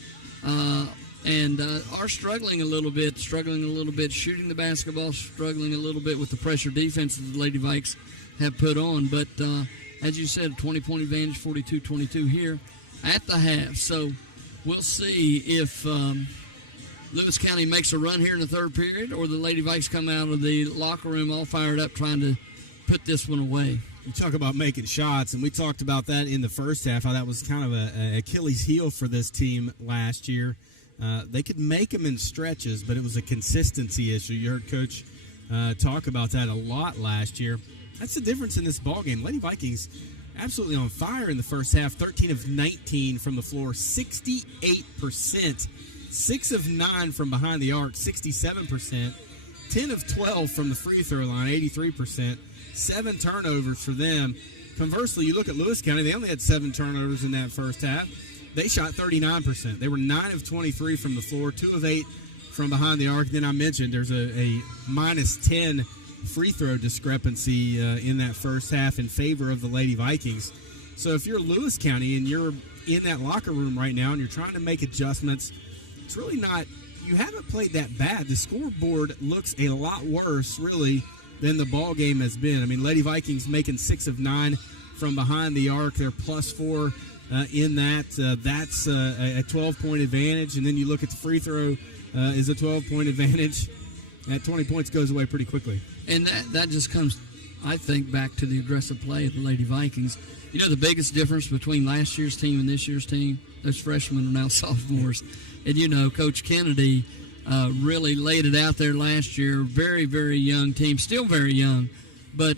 and are struggling a little bit, shooting the basketball, struggling a little bit with the pressure defense that the Lady Vikes have put on. But as you said, 20-point advantage, 42-22 here at the half. So we'll see if Lewis County makes a run here in the third period or the Lady Vikes come out of the locker room all fired up trying to put this one away. You talk about making shots, and we talked about that in the first half, how that was kind of an Achilles heel for this team last year. They could make them in stretches, but it was a consistency issue. You heard Coach talk about that a lot last year. That's the difference in this ballgame. Lady Vikings absolutely on fire in the first half, 13 of 19 from the floor, 68%. 6 of 9 from behind the arc, 67%. 10 of 12 from the free throw line, 83%. 7 turnovers for them. Conversely, you look at Lewis County, they only had 7 turnovers in that first half. They shot 39%. They were 9 of 23 from the floor, 2 of 8 from behind the arc. Then I mentioned there's a minus 10 free throw discrepancy in that first half in favor of the Lady Vikings. So if you're Lewis County and you're in that locker room right now and you're trying to make adjustments, it's really not, you haven't played that bad. The scoreboard looks a lot worse, really, than the ball game has been. I mean, Lady Vikings making 6 of 9 from behind the arc. They're +4 in that. That's a 12-point advantage. And then you look at the free throw is a 12-point advantage. That 20 points goes away pretty quickly. And that just comes, I think, back to the aggressive play of the Lady Vikings. You know, the biggest difference between last year's team and this year's team, those freshmen are now sophomores. And, you know, Coach Kennedy really laid it out there last year. Very, very young team, still very young. But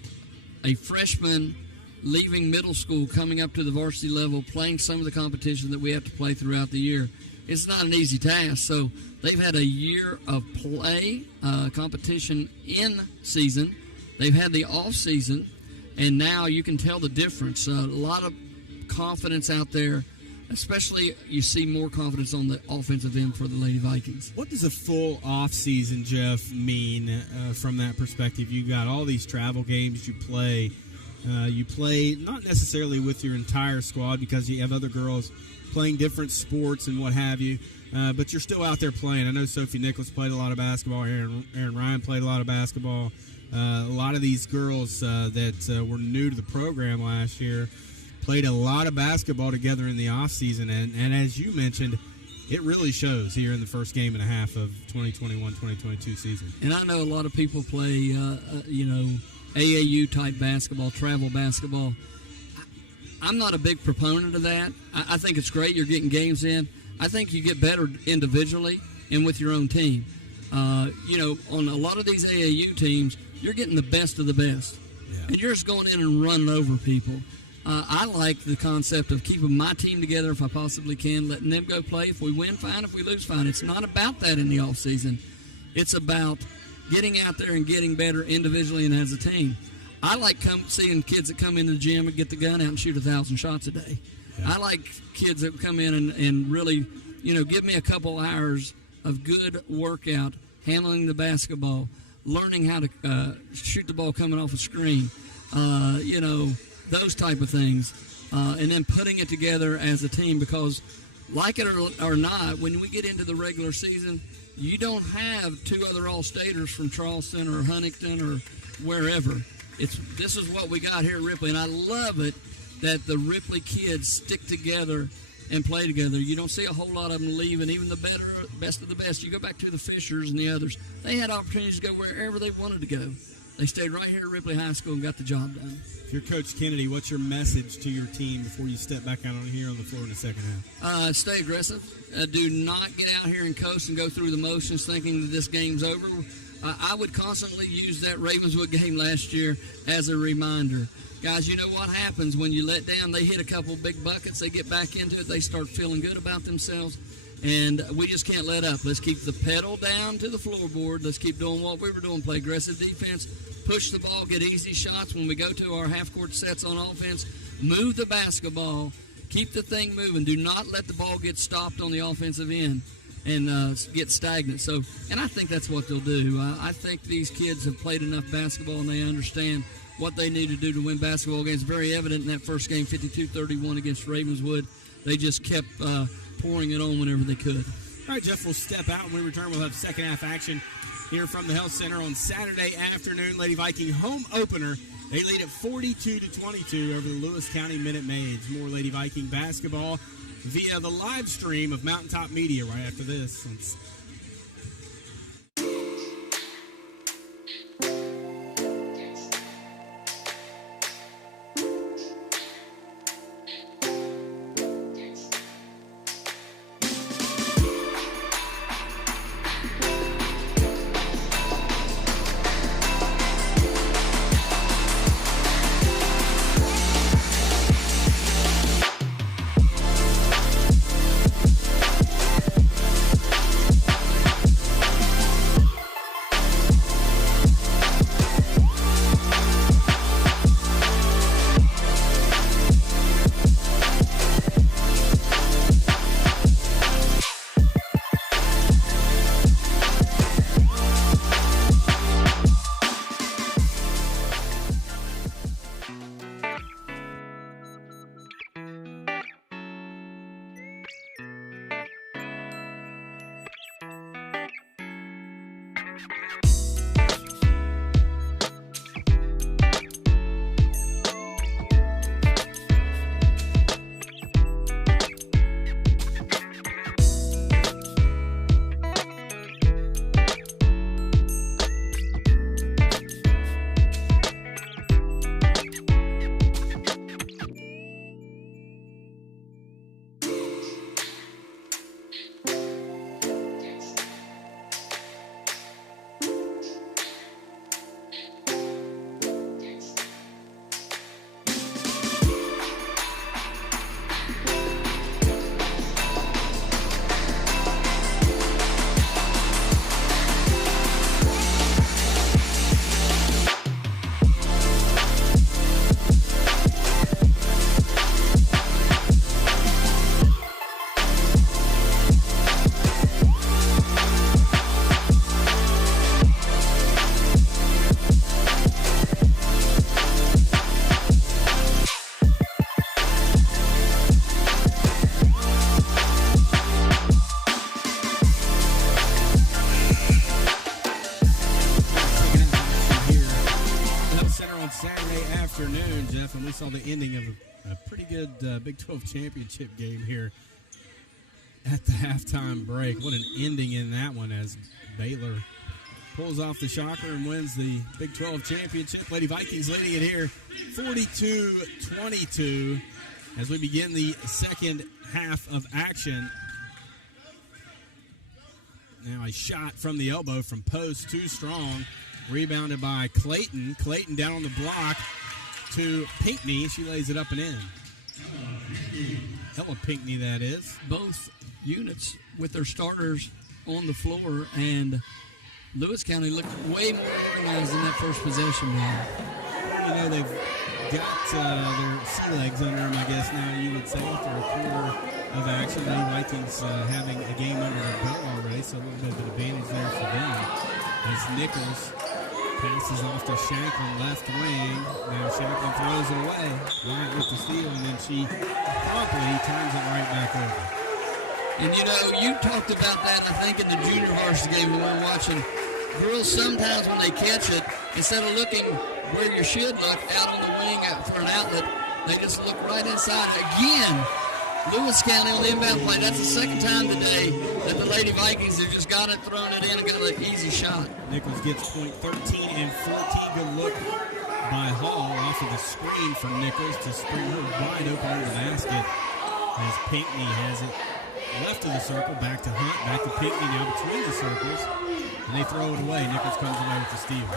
a freshman leaving middle school, coming up to the varsity level, playing some of the competition that we have to play throughout the year, it's not an easy task. So they've had a year of play, competition in season. They've had the off season, and now you can tell the difference. A lot of confidence out there, especially you see more confidence on the offensive end for the Lady Vikings. What does a full off season, Jeff, mean from that perspective? You've got all these travel games you play. You play not necessarily with your entire squad because you have other girls playing different sports and what have you, but you're still out there playing. I know Sophie Nichols played a lot of basketball. Aaron Ryan played a lot of basketball. A lot of these girls that were new to the program last year played a lot of basketball together in the offseason, and as you mentioned, it really shows here in the first game and a half of 2021-2022 season. And I know a lot of people play, AAU-type basketball, travel basketball. I'm not a big proponent of that. I think it's great you're getting games in. I think you get better individually and with your own team. On a lot of these AAU teams, you're getting the best of the best. Yeah. And you're just going in and running over people. I like the concept of keeping my team together if I possibly can, letting them go play. If we win, fine. If we lose, fine. It's not about that in the offseason. It's about getting out there and getting better individually and as a team. I like seeing kids that come in the gym and get the gun out and shoot 1,000 shots a day. Yeah. I like kids that come in and really, give me a couple hours of good workout, handling the basketball, learning how to shoot the ball coming off a screen, those type of things, and then putting it together as a team because, like it or not, when we get into the regular season, you don't have 2 other All-Staters from Charleston or Huntington or wherever. This is what we got here at Ripley, and I love it that the Ripley kids stick together and play together. You don't see a whole lot of them leaving, even the best of the best. You go back to the Fishers and the others. They had opportunities to go wherever they wanted to go. they stayed right here at Ripley High School and got the job done. If you're Coach Kennedy, what's your message to your team before you step back out on here on the floor in the second half? Stay aggressive. Do not get out here and coast and go through the motions thinking that this game's over. I would constantly use that Ravenswood game last year as a reminder. Guys, you know what happens when you let down, they hit a couple big buckets, they get back into it, they start feeling good about themselves, and we just can't let up. Let's keep the pedal down to the floorboard. Let's keep doing what we were doing, play aggressive defense, push the ball, get easy shots when we go to our half-court sets on offense, move the basketball, keep the thing moving. Do not let the ball get stopped on the offensive end and get stagnant. So, and I think that's what they'll do. I think these kids have played enough basketball and they understand what they need to do to win basketball games. Very evident in that first game, 52-31 against Ravenswood. They just kept pouring it on whenever they could. All right, Jeff, we'll step out. When we return, we'll have second half action here from the Health Center on Saturday afternoon. Lady Viking home opener. They lead at 42-22 over the Lewis County Minute Maids. More Lady Viking basketball via the live stream of Mountaintop Media right after this. And we saw the ending of a pretty good Big 12 championship game here at the halftime break. What an ending in that one as Baylor pulls off the shocker and wins the Big 12 championship. Lady Vikings leading it here 42-22 as we begin the second half of action. Now a shot from the elbow from post, too strong. Rebounded by Clayton. Clayton down on the block to Pinckney. She lays it up and in. Ella Pinckney, that is. Both units with their starters on the floor, and Lewis County looked way more organized in that first possession. You know, they've got their sea legs under them, I guess now you would say, after a quarter of action. The Vikings having a game under their belt already, so a little bit of an advantage there for them. As Nichols passes off to Shanklin, left wing. Now Shanklin throws it away. Wyatt with the steal, and then she promptly turns it right back over. And, you know, you talked about that, I think, in the junior varsity game when we were watching. Girls sometimes when they catch it, instead of looking where you should look, out on the wing for an outlet, they just look right inside. Again, Lewis County on the inbound play. That's the second time today that the Lady Vikings have just got it, thrown it in, and got an easy shot. Nichols gets point 13 and 14. Good look by Hall off of the screen from Nichols to spring her wide open over the basket as Pinckney has it left of the circle, back to Hunt, back to Pinckney now between the circles, and they throw it away. Nichols comes away with the steal.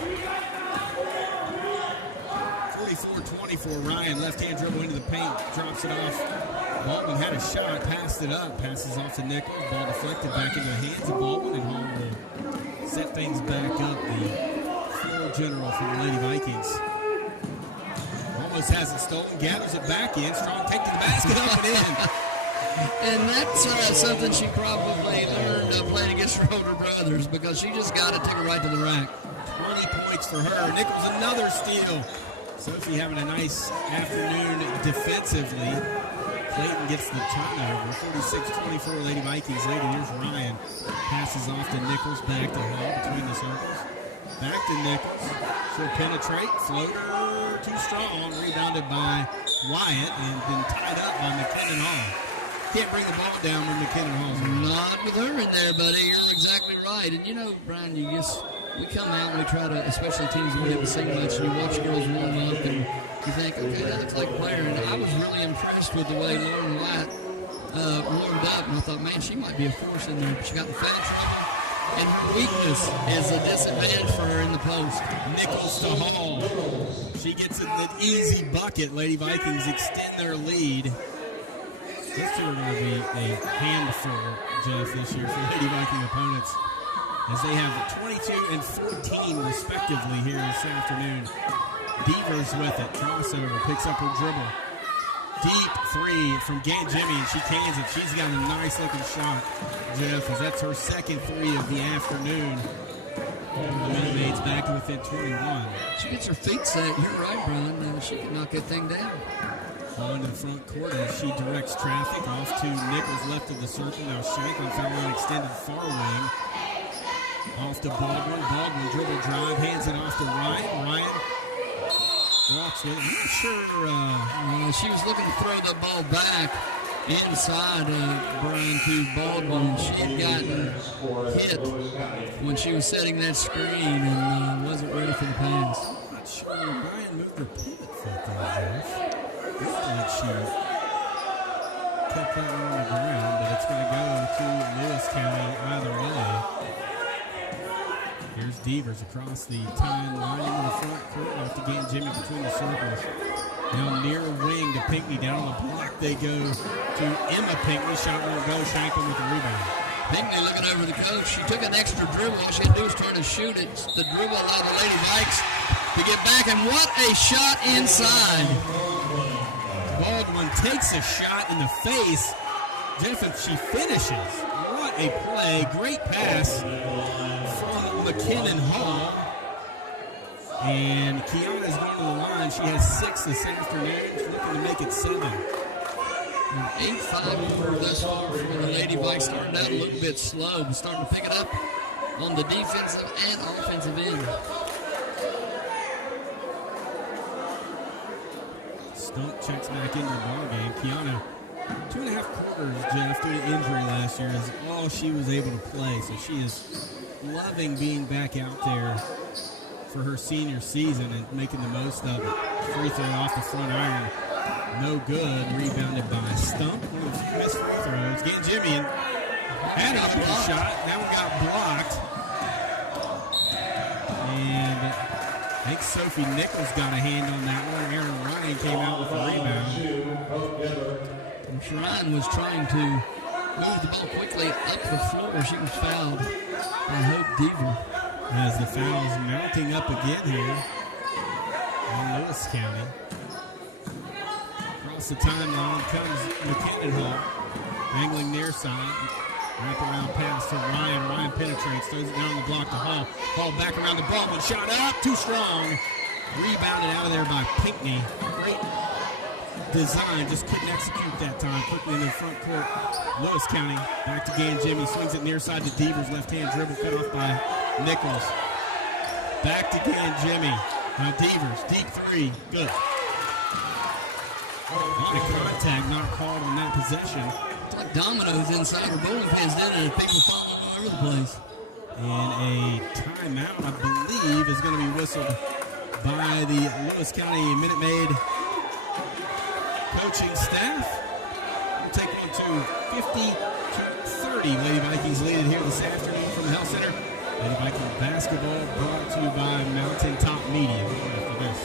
44-24, Ryan, left-hand dribble into the paint, drops it off. Baldwin had a shot, passed it up, passes off to Nichols, ball deflected back into the hands of Baldwin, and Hall will set things back up. The floor general for the Lady Vikings almost has it stolen, gathers it back in, Strong take to the basket, up and in. And that's something she probably learned playing against her older brothers, because she just got to take it right to the rack. 20 points for her. Nichols another steal. Sophie having a nice afternoon defensively. Clayton gets the turnover. 46-24 Lady Vikings lead. Here's Ryan. Passes off to Nichols, back to Hall between the circles. Back to Nichols. She'll penetrate. Floater too strong. Rebounded by Wyatt and then tied up by McKinnon Hall. Can't bring the ball down when McKinnon Hall's in. Not with her in there, buddy. You're exactly right. And you know, Brian, we come out and we try to, especially teams we haven't seen much, and you watch girls warm up and you think, okay, that looks like a player. And I was really impressed with the way Lauren White warmed up, and I thought, man, she might be a force in there. But she got the foul trouble. And her weakness is a disadvantage for her in the post. Nichols to Hall. She gets an easy bucket. Lady Vikings extend their lead. This two are going to be a handful, Jeff, this year for Lady Viking opponents, as they have 22 and 14 respectively here this afternoon. Devers with it. Crossover, picks up her dribble. Deep three from Jimmy, and she cans it. She's got a nice looking shot, Jeff, as that's her second three of the afternoon. The Minute Maids back to within 21. She gets her feet set. You're right, Brian. She can knock that thing down. On to the front court as she directs traffic off to Nichols left of the circle. Now Shanklin foul line extended far wing. Off to Baldwin. Baldwin dribble drive, hands it off to Ryan. Ryan walks with it. I'm not sure. She was looking to throw the ball back inside Brian to Baldwin. She had gotten hit when she was setting that screen and wasn't ready for the pass. I'm not sure Ryan moved her pivot foot there, Jeff. Looks like she kept that one on the ground, but it's going to go to Lewis County either way. Here's Devers across the timeline into the front court, off to Jimmy between the circles. Now near wing to Pinckney, down on the block they go to Emma Pinckney. Shot won't go, Shanklin with the rebound. Pinckney looking over the coach. She took an extra dribble. All she had to do was turn and shoot it. The dribble allowed the Lady Vikes to get back, and what a shot inside. Baldwin takes a shot in the face. Jeff, she finishes. What a play. Great pass from McKinnon Hall. And Kiana's going to the line. She has 6 this afternoon. She's looking to make it 7. 8-5 thus far for the Lady Vikes. Starting out a little bit slow, but starting to pick it up on the defensive and offensive end. Stump checks back into the ball game. Kiana, 2.5 quarters, Jeff, due to injury last year, is all she was able to play. So she is loving being back out there for her senior season and making the most of it. Free throw off the front iron. No good. Rebounded by Stump. One of the few missed free throws. Getting Jimmy and had a shot. That one got blocked. And I think Sophie Nichols got a hand on that one. Aaron Ryan came out with a rebound. And Ryan was trying to move the ball quickly up the floor. She was fouled by Hope Deaver. As the foul's mounting up again here on Lewis County. Across the timeline comes McKinnon Hall. Angling near side. Wrap around pass to Ryan. Ryan penetrates, throws it down the block to Hall. Hall back around the Baldwin. Shot up, too strong. Rebounded out of there by Pinckney. Great design, just couldn't execute that time. Quickly in the front court. Lewis County back to Jimmy. Swings it near side to Devers. Left hand dribble cut off by Nichols. Back to Jimmy. Now Devers, deep three. Good. lot of contact not called on that possession. It's like dominoes inside our bowling pins, didn't it? People falling all over the place. And a timeout, I believe, is going to be whistled by the Lewis County Minute Maid coaching staff. We'll take one to 50-30. Lady Vikings lead it here this afternoon from the Health Center. Lady Viking basketball brought to you by Mountaintop Media. After this.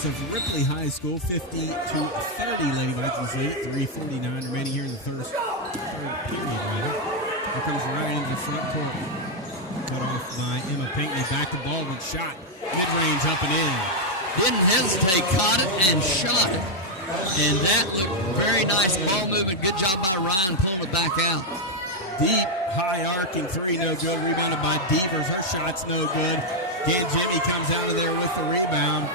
Of Ripley High School, 50-30. Lady Vikings lead. 3:49 remaining here in the third period. Here comes Ryan into the front court. Cut off by Emma Pinckney. Back to Baldwin. Shot. Mid-range up and in. Didn't hesitate, caught it and shot it. And that looked very nice ball movement. Good job by Ryan, pulling it back out. Deep, high arcing three, no good. Rebounded by Devers. Her shot's no good. Dan Jimmy comes out of there with the rebound.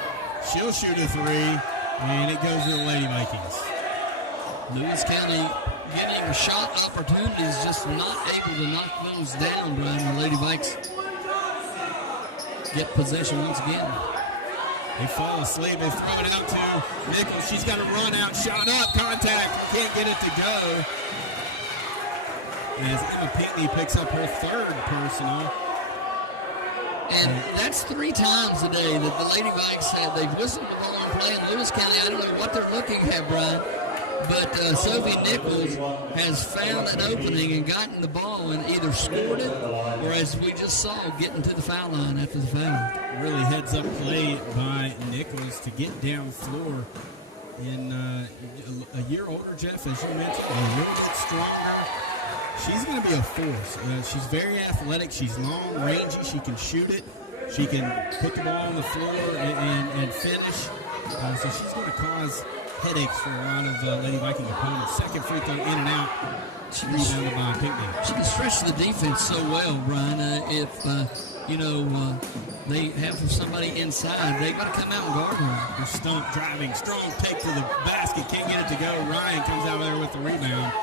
She'll shoot a three, and it goes to the Lady Vikings. Lewis County getting shot opportunities, just not able to knock those down, Brian. The Lady Vikes get possession once again. They fall asleep. They throw it out to Nichols. She's got to run out, shot up, contact. Can't get it to go. As Emma Pinckney picks up her third personal. And that's 3 times today that the Lady Vikes have. They've whistled the ball and play in Lewis County. I don't know what they're looking at, Brian. But Sophie Nichols has found an opening and gotten the ball and either scored it or, as we just saw, getting to the foul line after the foul. Really heads up play by Nichols to get down floor. In a year older, Jeff, as you mentioned, a little bit stronger. She's going to be a force. She's very athletic. She's long, rangy. She can shoot it. She can put the ball on the floor and finish. So she's going to cause headaches for a lot of Lady Viking opponents. Second free throw in and out. She rebounded by Pinckney. She can stretch the defense so well, Brian. If they have somebody inside, they got to come out and guard her. Her stump driving, strong take to the basket. Can't get it to go. Ryan comes out there with the rebound.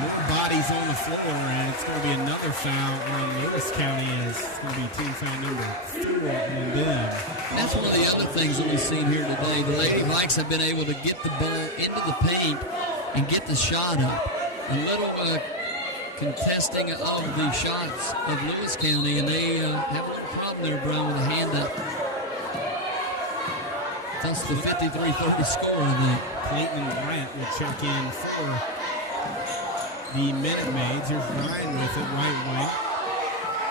More bodies on the floor, and it's going to be another foul on Lewis County. As it's going to be team foul number 4 on them. That's one of the other things that we've seen here today. The Lady Vikes have been able to get the ball into the paint and get the shot up. A little contesting of the shots of Lewis County, and they have a little problem there, Brian, with a hand up. That's the 53-30 score, I think. Clayton Wyatt will check in for the Minute Maids. Here's Ryan with it, right wing.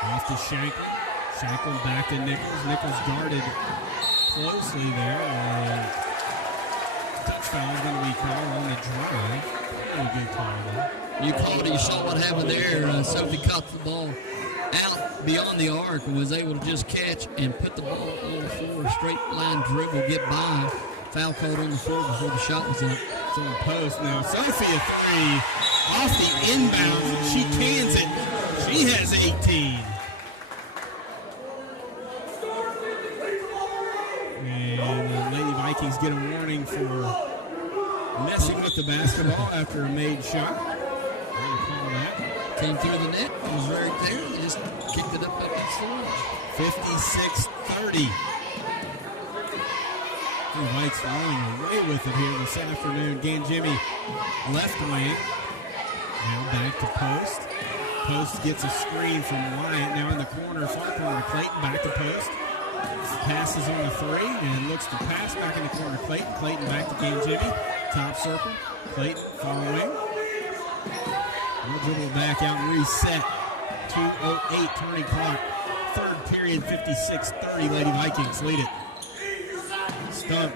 Off to Shanklin. Shanklin back to Nichols. Nichols guarded closely there. Touch foul is going to be called on the drive. Really good call there. You called it. You saw what happened there. Sophie caught the ball out beyond the arc and was able to just catch and put the ball on the floor. Straight line dribble, get by. Foul called on the floor before the shot was up. It's on the post now. Sophie a three. Off the inbound, she cans it. She has 18. And the Lady Vikings get a warning for messing with the basketball after a made shot. I'll call that. Came through the net. It was right there. They just kicked it up against the wall. 56-30. The Vikes rolling away with it here this afternoon. Game Jimmy left wing. Now back to Post. Post gets a screen from Wyatt. Now in the corner, far corner. Clayton back to Post. Passes on the three and looks to pass back in the corner. Clayton. Clayton back to Game Jimmy. Top circle. Clayton far wing. We'll dribble back out and reset. 2:08 turning clock. Third period, 56-30. Lady Vikings lead it. Stump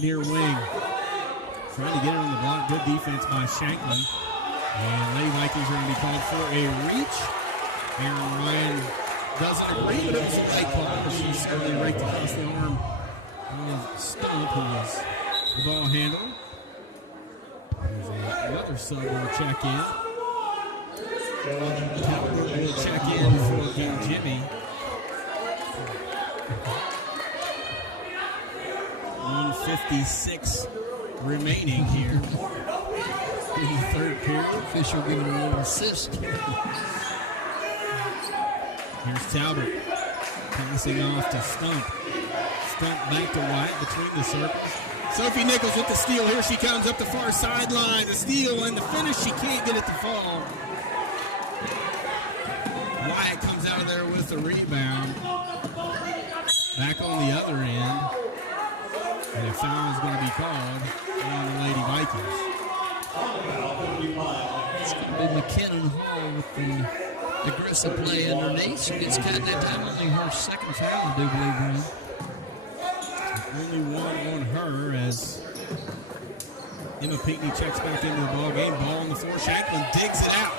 near wing. Trying to get it on the block. Good defense by Shanklin. And Lady Vikings are going to be called for a reach. Aaron Ryan doesn't agree, but it was a late call. She certainly raked across the arm of Stump, who was the ball handler. There's another sub will check in. Talbot will check in for King Jimmy. 1:56 remaining here in the third period. Official giving a little assist. Here's Talbot passing off to Stump. Stump back to White between the circles. Sophie Nichols with the steal. Here she comes up the far sideline. The steal and the finish. She can't get it to fall. Wyatt comes out of there with the rebound. Back on the other end. And a foul is going to be called on the Lady Vikings. It's going to be McKinnon Hall with the aggressive play underneath. She gets cut that time. Only her second foul, I do believe, Brian. Only one on her as Emma Pinckney checks back into the ball game. Ball on the floor. Shanklin digs it out.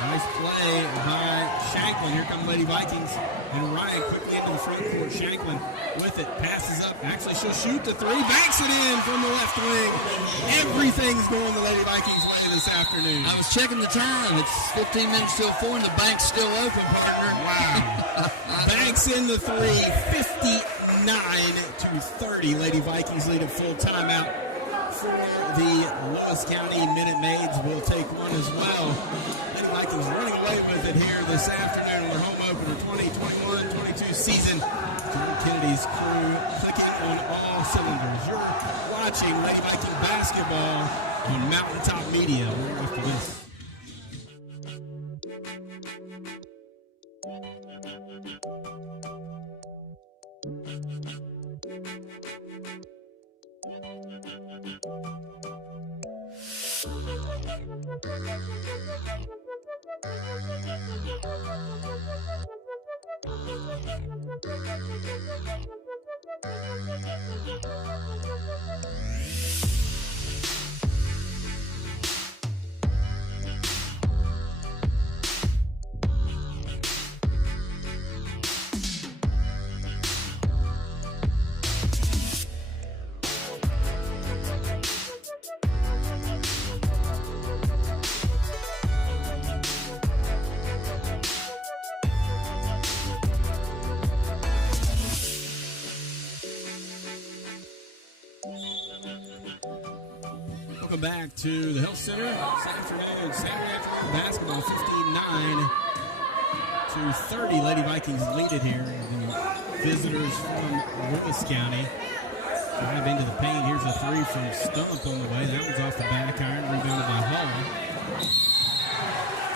Nice play by Shanklin. Here come Lady Vikings. And Ryan quickly into the front court. Shanklin with it. Passes up. Actually, she'll shoot the three. Banks it in from the left wing. Everything's going the Lady Vikings' way this afternoon. I was checking the time. It's 15 minutes till 4 and the bank's still open, partner. Wow. Banks in the three. 59-30. Lady Vikings lead a full timeout. For the Lewis County Minute Maids will take one as well. Lady Vikings running away with it here this afternoon on their home opener 2021-22 season. John Kennedy's crew clicking on all cylinders. You're watching Lady Viking basketball on Mountaintop Media. We're after this. Welcome back to the Health Center this afternoon. Saturday afternoon basketball, 59-30. Lady Vikings lead it here. The visitors from Lewis County drive into the paint. Here's a three from Stump on the way. That one's off the back iron, rebounded by Hall.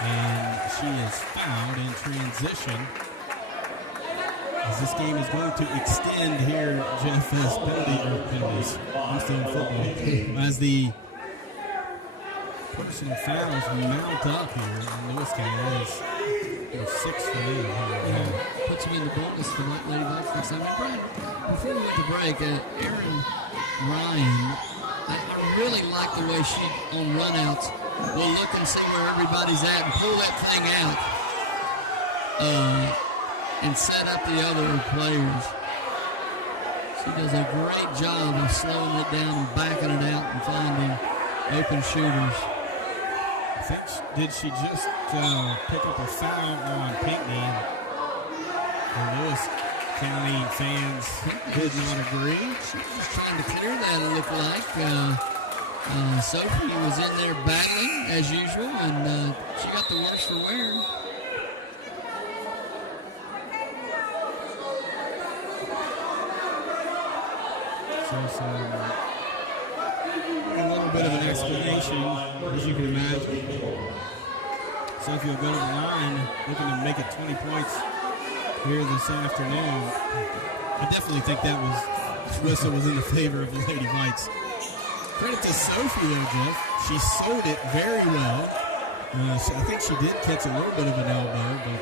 And she is fouled in transition. As this game is going to extend here, Jeff, as penalties. I'm still in football. As the personal fouls mount up here in Lewis County. That is 6 for them. Puts them in the bonus for that Lady Vikings. I mean, Brian, before we went to break, Aaron Ryan, I really like the way she, on runouts, will look and see where everybody's at and pull that thing out and set up the other players. She does a great job of slowing it down and backing it out and finding open shooters. I think, did she just pick up a foul on Pinckney? The Lewis County fans did not agree. She was trying to clear that, it looked like. Sophie was in there battling, as usual, and she got the worst for wear. So a little bit of an explanation, as you can imagine. Sophie will go to the line, looking to make it 20 points here this afternoon. I definitely think that whistle was in the favor of the Lady Vikes. Credit to Sophie, though, Jeff. She sold it very well. I think she did catch a little bit of an elbow, but I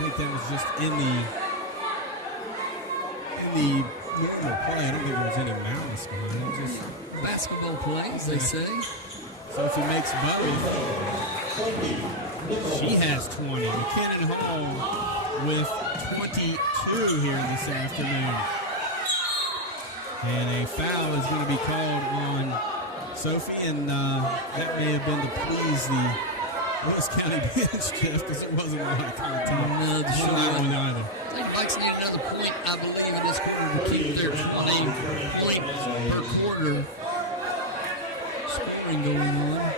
think that was just in the normal play. I don't think there was any malice behind it. Just basketball play, as they say. Sophie makes both. She has 20. McKinnon Hall with 22 here this afternoon. And a foul is going to be called on Sophie, and that may have been to please the Lewis County bench, Jeff, because it wasn't a lot of contact. No, the Not that one either. Lady Vikes need another point, I believe, in this quarter to keep their 20 points per quarter scoring going on.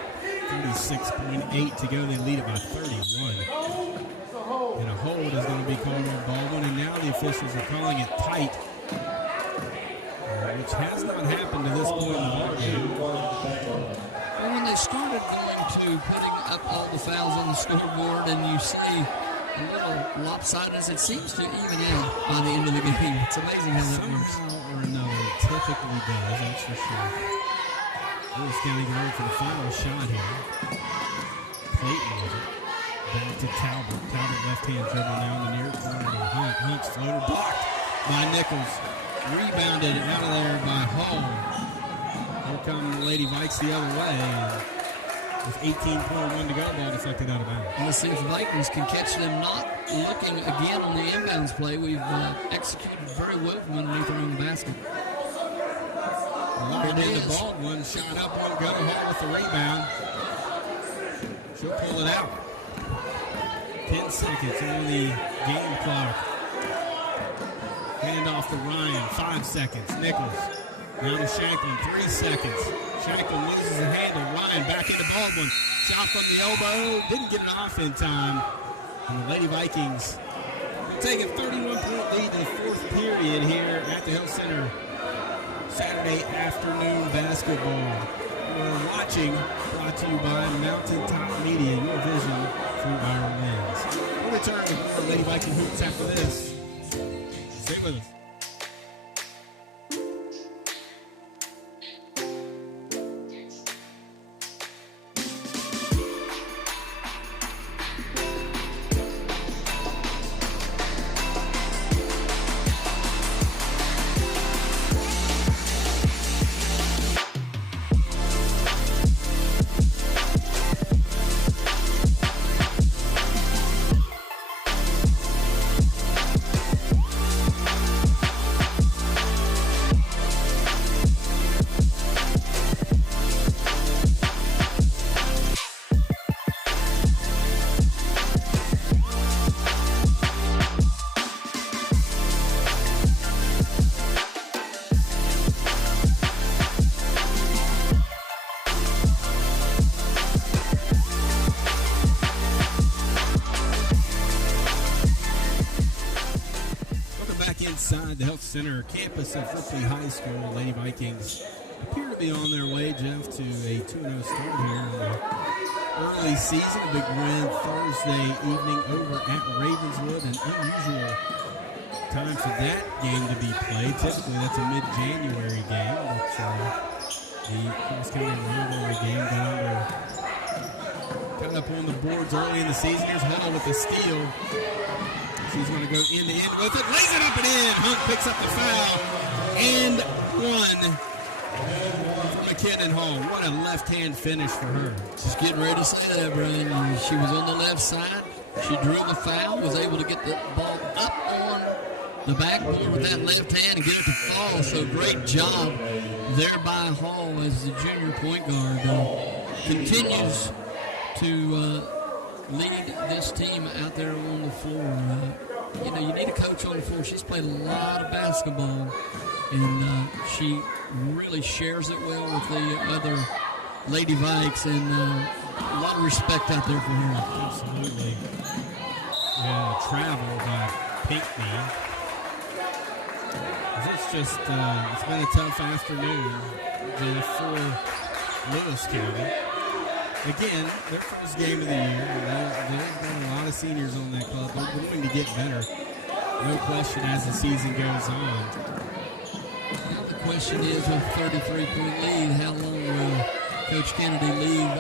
36.8 to go. They lead it by 31. And a hold is going to be called on Baldwin, and now the officials are calling it tight, which has not happened to this point in the ballgame. Well, when they started going to putting up all the fouls on the scoreboard, and you see a little lopsided, it seems to even out by the end of the game. It's amazing how that works. Somehow or another, it typically does, that's for sure. Lewis County going for the final shot here. Clayton with it. Back to Talbot. Talbot left-hand dribble now in the near corner to Hunt. Hunt's floater blocked by Nichols. Rebounded out of there by Hall. Here come the Lady Vikes the other way. With 18.1 to go, ball deflected out of bounds. And let's see if the Vikings can catch them not looking again on the inbounds play. We've executed very well from underneath their own basket. There it is. The Baldwin shot up, won't go. Hall with the rebound. She'll pull it out. 10 seconds on the game clock. Hand off to Ryan. 5 seconds. Nichols. Now to Shanklin. 3 seconds. Shanklin loses the handle. Ryan back into Baldwin. Shot from the elbow. Didn't get it off in time. And the Lady Vikings take a 31-point lead in the fourth period here at the Hill Center. Saturday afternoon basketball. We're watching, brought to you by Mountaintop Media, your vision through our lens. We'll return with more Lady Viking hoops after this. Stay with us. Inside the Health Center campus of Ripley High School, Lady Vikings appear to be on their way, Jeff, to a 2-0 start here in the early season. A big win Thursday evening over at Ravenswood. An unusual time for that game to be played. Typically, that's a mid-January game, but the Cross County rivalry game got up on the boards early in the season. Here's Hall with the steal. She's going to go in the end with it. Lays it up and in. Hunt picks up the foul. And one for McKinnon Hall. What a left-hand finish for her. Just getting ready to say that, Brian. She was on the left side. She drew the foul, was able to get the ball up on the backboard with that left hand and get it to fall. So great job there by Hall as the junior point guard. Continues to lead this team out there on the floor. You need a coach on the floor. She's played a lot of basketball, and she really shares it well with the other Lady Vikes, and a lot of respect out there for her. Absolutely. Yeah, travel by Pinckney. It's just, it's been a tough afternoon for Lewis County. Again, their first game of the year. There's been a lot of seniors on that club. They're going to get better, no question, as the season goes on. Now the question is, with a 33-point lead, how long will Coach Kennedy leave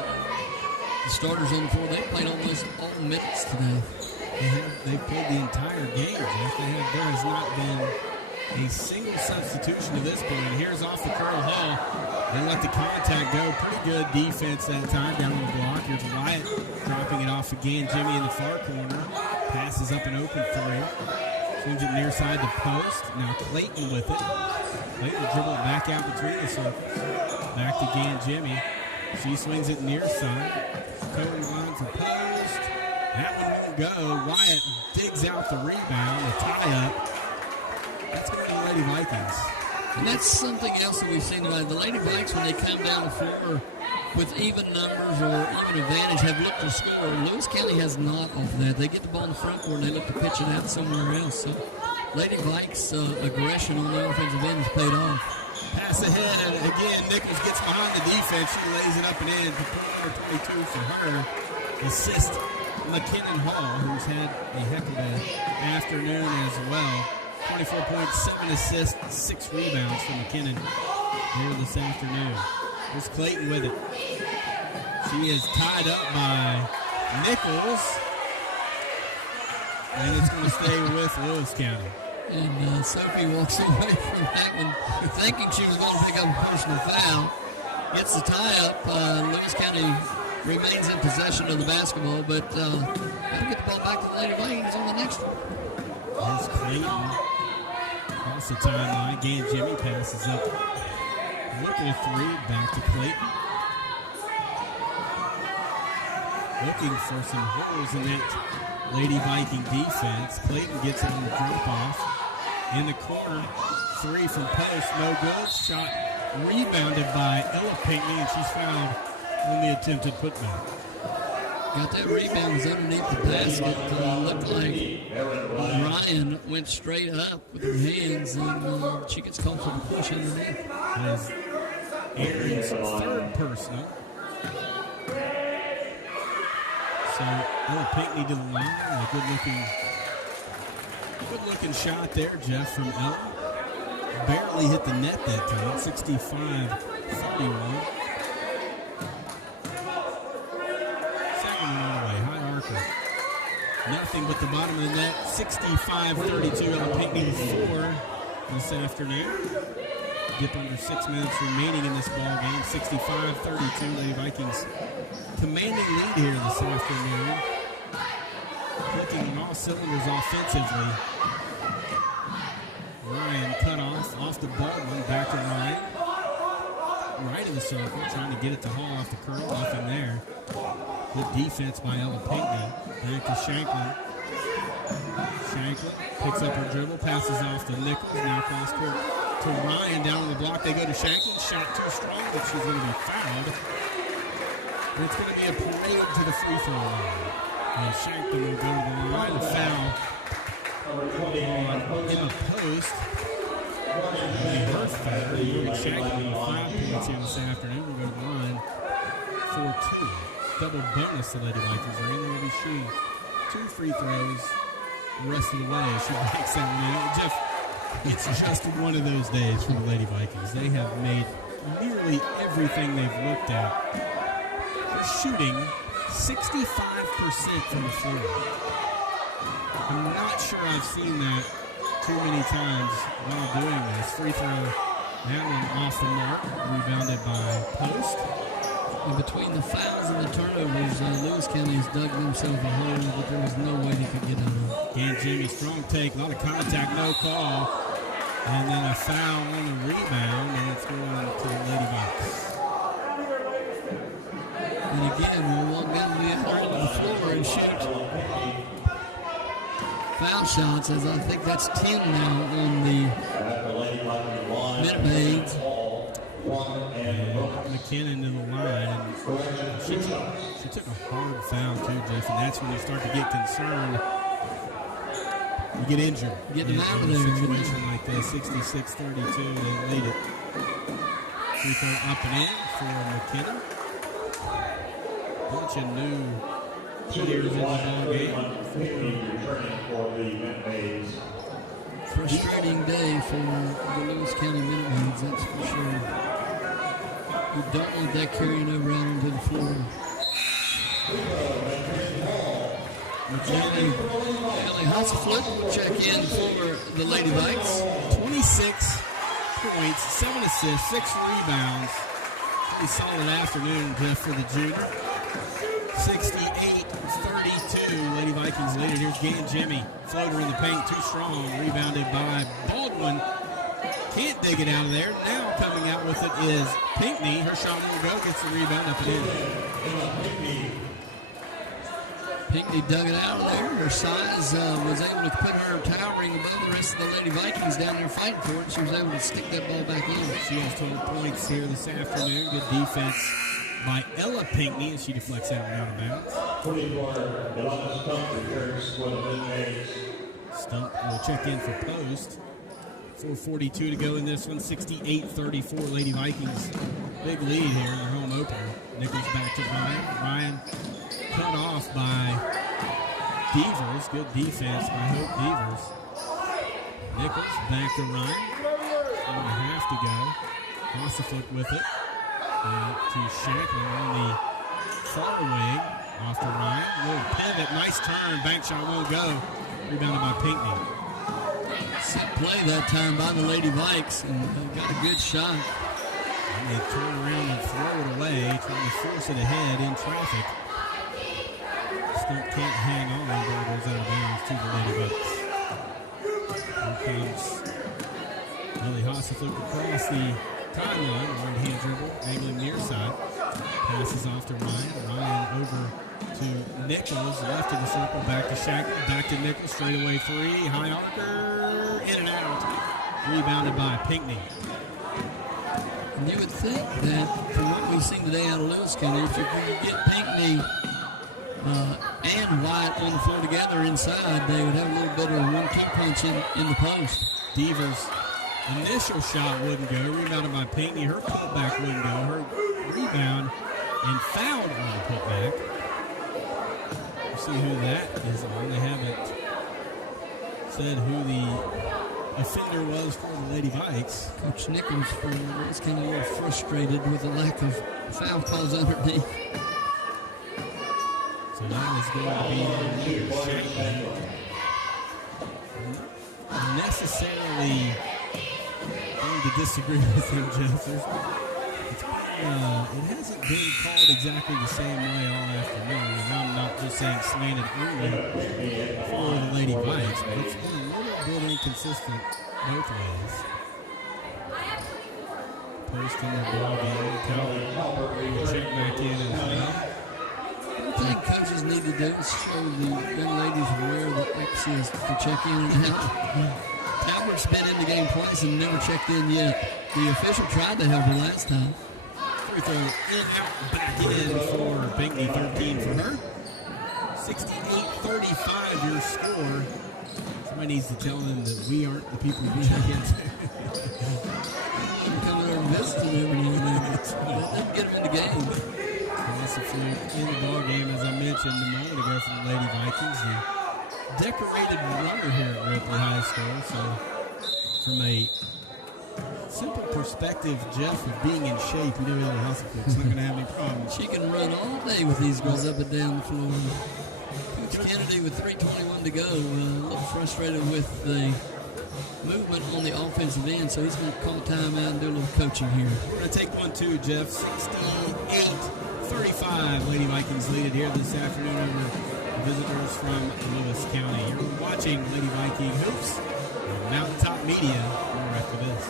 the starters on the floor? They played almost all minutes today. They've played the entire game, Jeff. There has not been a single substitution to this point. Here's off the curl Hall. They let the contact go. Pretty good defense that time down on the block. Here's Wyatt dropping it off for Gan Jimmy in the far corner. Passes up an open three. Swings it near side the post. Now Clayton with it. Clayton will dribble it back out between the circles. Back to Gan Jimmy. She swings it near side. Cohen line for post. That one won't go. Wyatt digs out the rebound, the tie-up. That's going to be the Lady Vikings. And that's something else that we've seen tonight. The Lady Vikes, when they come down the floor with even numbers or even advantage, have looked to score. Lewis County has not off that. They get the ball in the front court and they look to pitch it out somewhere else. So Lady Vikes' aggression on the offensive end has paid off. Pass ahead, and again, Nichols gets behind the defense. She lays it up and in for point number 22 for her. Assist McKinnon Hall, who's had a heck of an afternoon as well. 24 points, 7 assists, 6 rebounds for McKinnon here this afternoon. Here's Clayton with it. She is tied up by Nichols. And it's going to stay with Lewis County. And Sophie walks away from that one thinking she was going to pick up a personal foul. Gets the tie-up. Lewis County remains in possession of the basketball, but got to get the ball back to the Lady Vikings on the next one. There's Clayton. Across the timeline. Gan Jimmy passes up. Looking at three. Back to Clayton. Looking for some holes in that Lady Viking defense. Clayton gets it on the drop-off. In the corner. Three from post. No good. Shot rebounded by Ella Pinckney, and she's fouled on the attempted putback. Got that rebound, was underneath the basket. Looked like Ryan went straight up with her hands, and she gets called for the push underneath. As Aaron's third personal. So Ella Pinckney to the line. A good looking shot there, Jeff, from Ella. Barely hit the net that time. 65-31. Nothing but the bottom of the net. 65-32. Ella Pinckney 4 this afternoon. Dip under 6 minutes remaining in this ball game. 65-32. Lady Vikings commanding lead here this afternoon. Clicking on all cylinders offensively. Ryan cut off the Baldwin. Back to Ryan. Right of the circle, trying to get it to Hall off the curl. Nothing there. Good defense by Ella Pinckney. Back to Shanklin. Shanklin picks up her dribble, passes off to Nichols. Now cross court to Ryan down on the block. They go to Shanklin. Shot too strong, but she's going to be fouled. And it's going to be a parade to the free throw line. And Shanklin will go to the line. A foul in the post. Her foul. Shanklin with 5 points here this afternoon. We'll go to the line for 2. Double bonus the Lady Vikings are in. There will be shooting 2 free throws the rest of the way. She makes that one in. Jeff, it's just one of those days for the Lady Vikings. They have made nearly everything they've looked at. They're shooting 65% from the floor. I'm not sure I've seen that too many times while doing this. Free throw, that one off the mark, rebounded by Post. And between the fouls and the turnovers, Lewis County has dug themselves a hole, but there was no way they could get out of it. Gan Jimmy, strong take, a lot of contact, no call. And then a foul on the rebound, and it's going to the Lady Vikes. And again, we'll walk down the other end of the floor and shoot. Foul shots, as I think that's 10 now on the Minute Maids. McKinnon to the line, and she took a hard foul too, Jeff, and that's when you start to get concerned. You get injured. Get them out of there. In a situation like this, 66-32, they lead it. Free throw up and in for McKinnon. Bunch of new players in the ball game. Frustrating day for the Lewis County Minute Maids, that's for sure. We don't want that carrying over out onto the floor. Ellie Hasselflip will check in for the Lady Vikes. 26 points, 7 assists, 6 rebounds. A solid afternoon, Jeff, for the junior. 68-31 Vikings lead it. Here's Gan Jimmy. Floater in the paint, too strong. Rebounded by Baldwin. Can't dig it out of there. Now coming out with it is Pinckney. Her shot won't go. Gets the rebound up and in. Pinckney dug it out of there. Her size was able to put her towering above the rest of the Lady Vikings down there fighting for it. She was able to stick that ball back in. She has 12 points here this afternoon. Good defense by Ella Pinckney as she deflects that one out of bounds. Stump will check in for post. 4:42 to go in this one. 68-34 Lady Vikings. Big lead here in their home opener. Nichols back to Ryan. Ryan cut off by Devers. Good defense by Hope Devers. Nichols back to Ryan. 1.5 to go. Hasselhoff with it. To Shanklin on the far wing. Off to Ryan. Little pivot. Nice turn. Bank shot won't go. Rebounded by Pinckney. Set play that time by the Lady Vikes, and got a good shot. And they turn around and throw it away, trying to force it ahead in traffic. Stump can't hang on, ball goes out of bounds to the Lady Vikes. Here comes Ellie Hasselhoff across the timeline, right-hand dribble, angling near side. Passes off to Ryan. Ryan over to Nichols, left of the circle, back to Shackle, back to Nichols, straight away three, high archer, in and out. Rebounded by Pinckney. And you would think that from what we've seen today out of Lewis County, if you could get Pinckney and Wyatt on the floor together inside, they would have a little bit of a 1-2 punch in the post. Devers' initial shot wouldn't go, rebounded by Pinckney. Her putback wouldn't go. Her rebound and fouled on the putback. We'll see who that is on. They haven't said who the offender was for the Lady Vikes. Coach Nichols was kind of a little frustrated with the lack of foul calls underneath. So that is going to be Shanklin. Necessarily going to disagree with him, Jeff. It hasn't been called exactly the same way all afternoon, and I'm not just saying slanted only for the Lady Vikes, but it's been a little bit inconsistent both ways. Post in the ball game. Calvin check back in as well. One thing coaches need to do is show the young ladies where the X is to check in and out. Talbert's been in the game twice and never checked in yet. The official tried to help her last time. Free throw in, out, back in for Pinckney, 13 for her. 68-35 your score. Somebody needs to tell them that we aren't the people you check into. I'm coming over and visiting every now and then. Let's get them in the game. In the ball game, as I mentioned a moment ago, from the Lady Vikings, the decorated runner here at Ripley High School. So, from a simple perspective, Jeff, of being in shape, you know, Ellie Hasselhoff's not going to have any problems. She can run all day with these girls up and down the floor. Coach Kennedy with 3:21 to go, a little frustrated with the movement on the offensive end, so he's going to call timeout and do a little coaching here. We're going to take 1-2, Jeff. 68-35. Lady Vikings lead it here this afternoon over the visitors from Lewis County. You're watching Lady Viking Hoops on Mountaintop Media. More after this.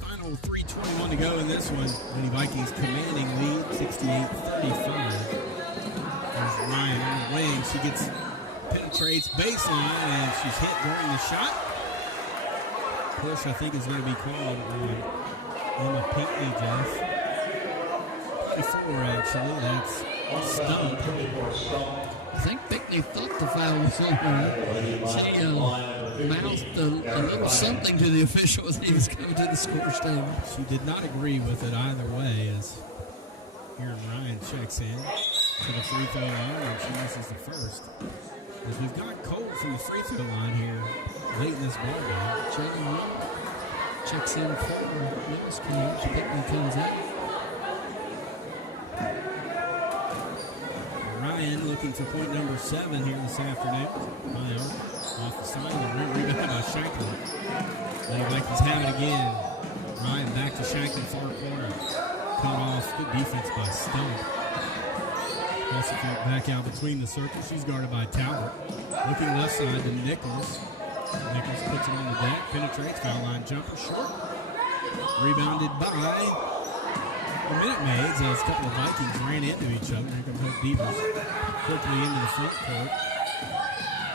Final 3:21 to go in this one. Lady Vikings commanding lead, 68-35. There's Ryan on the wing. She penetrates baseline, and she's hit during the shot. Push, I think, is going to be called on Emma Pinckney, Jeff. 24, actually. That's Stump. I think Pinckney thought the foul was on her. She mouthed a little something to the official as he was coming to the scorer's table. She did not agree with it either way, as here Ryan checks in. to the free throw line, and she misses the first. As we've got Cole from the free throw line here late in this ball game. Jalen Wood checks in for Lewis County. Pittman comes in. Ryan looking for point number 7 here this afternoon. Ryan off the sideline. Rebound by Shanklin. Lady Vikings have it again. Ryan back to Shanklin, far corner. Cut off. Good defense by Stump. Back out between the circles. She's guarded by Talbot. Looking left side to Nichols. Nichols puts it on the deck. Penetrates. Foul line jumper short. Rebounded by the Minute Maids as a couple of Vikings ran into each other. Here comes Hope Devers quickly into the front court.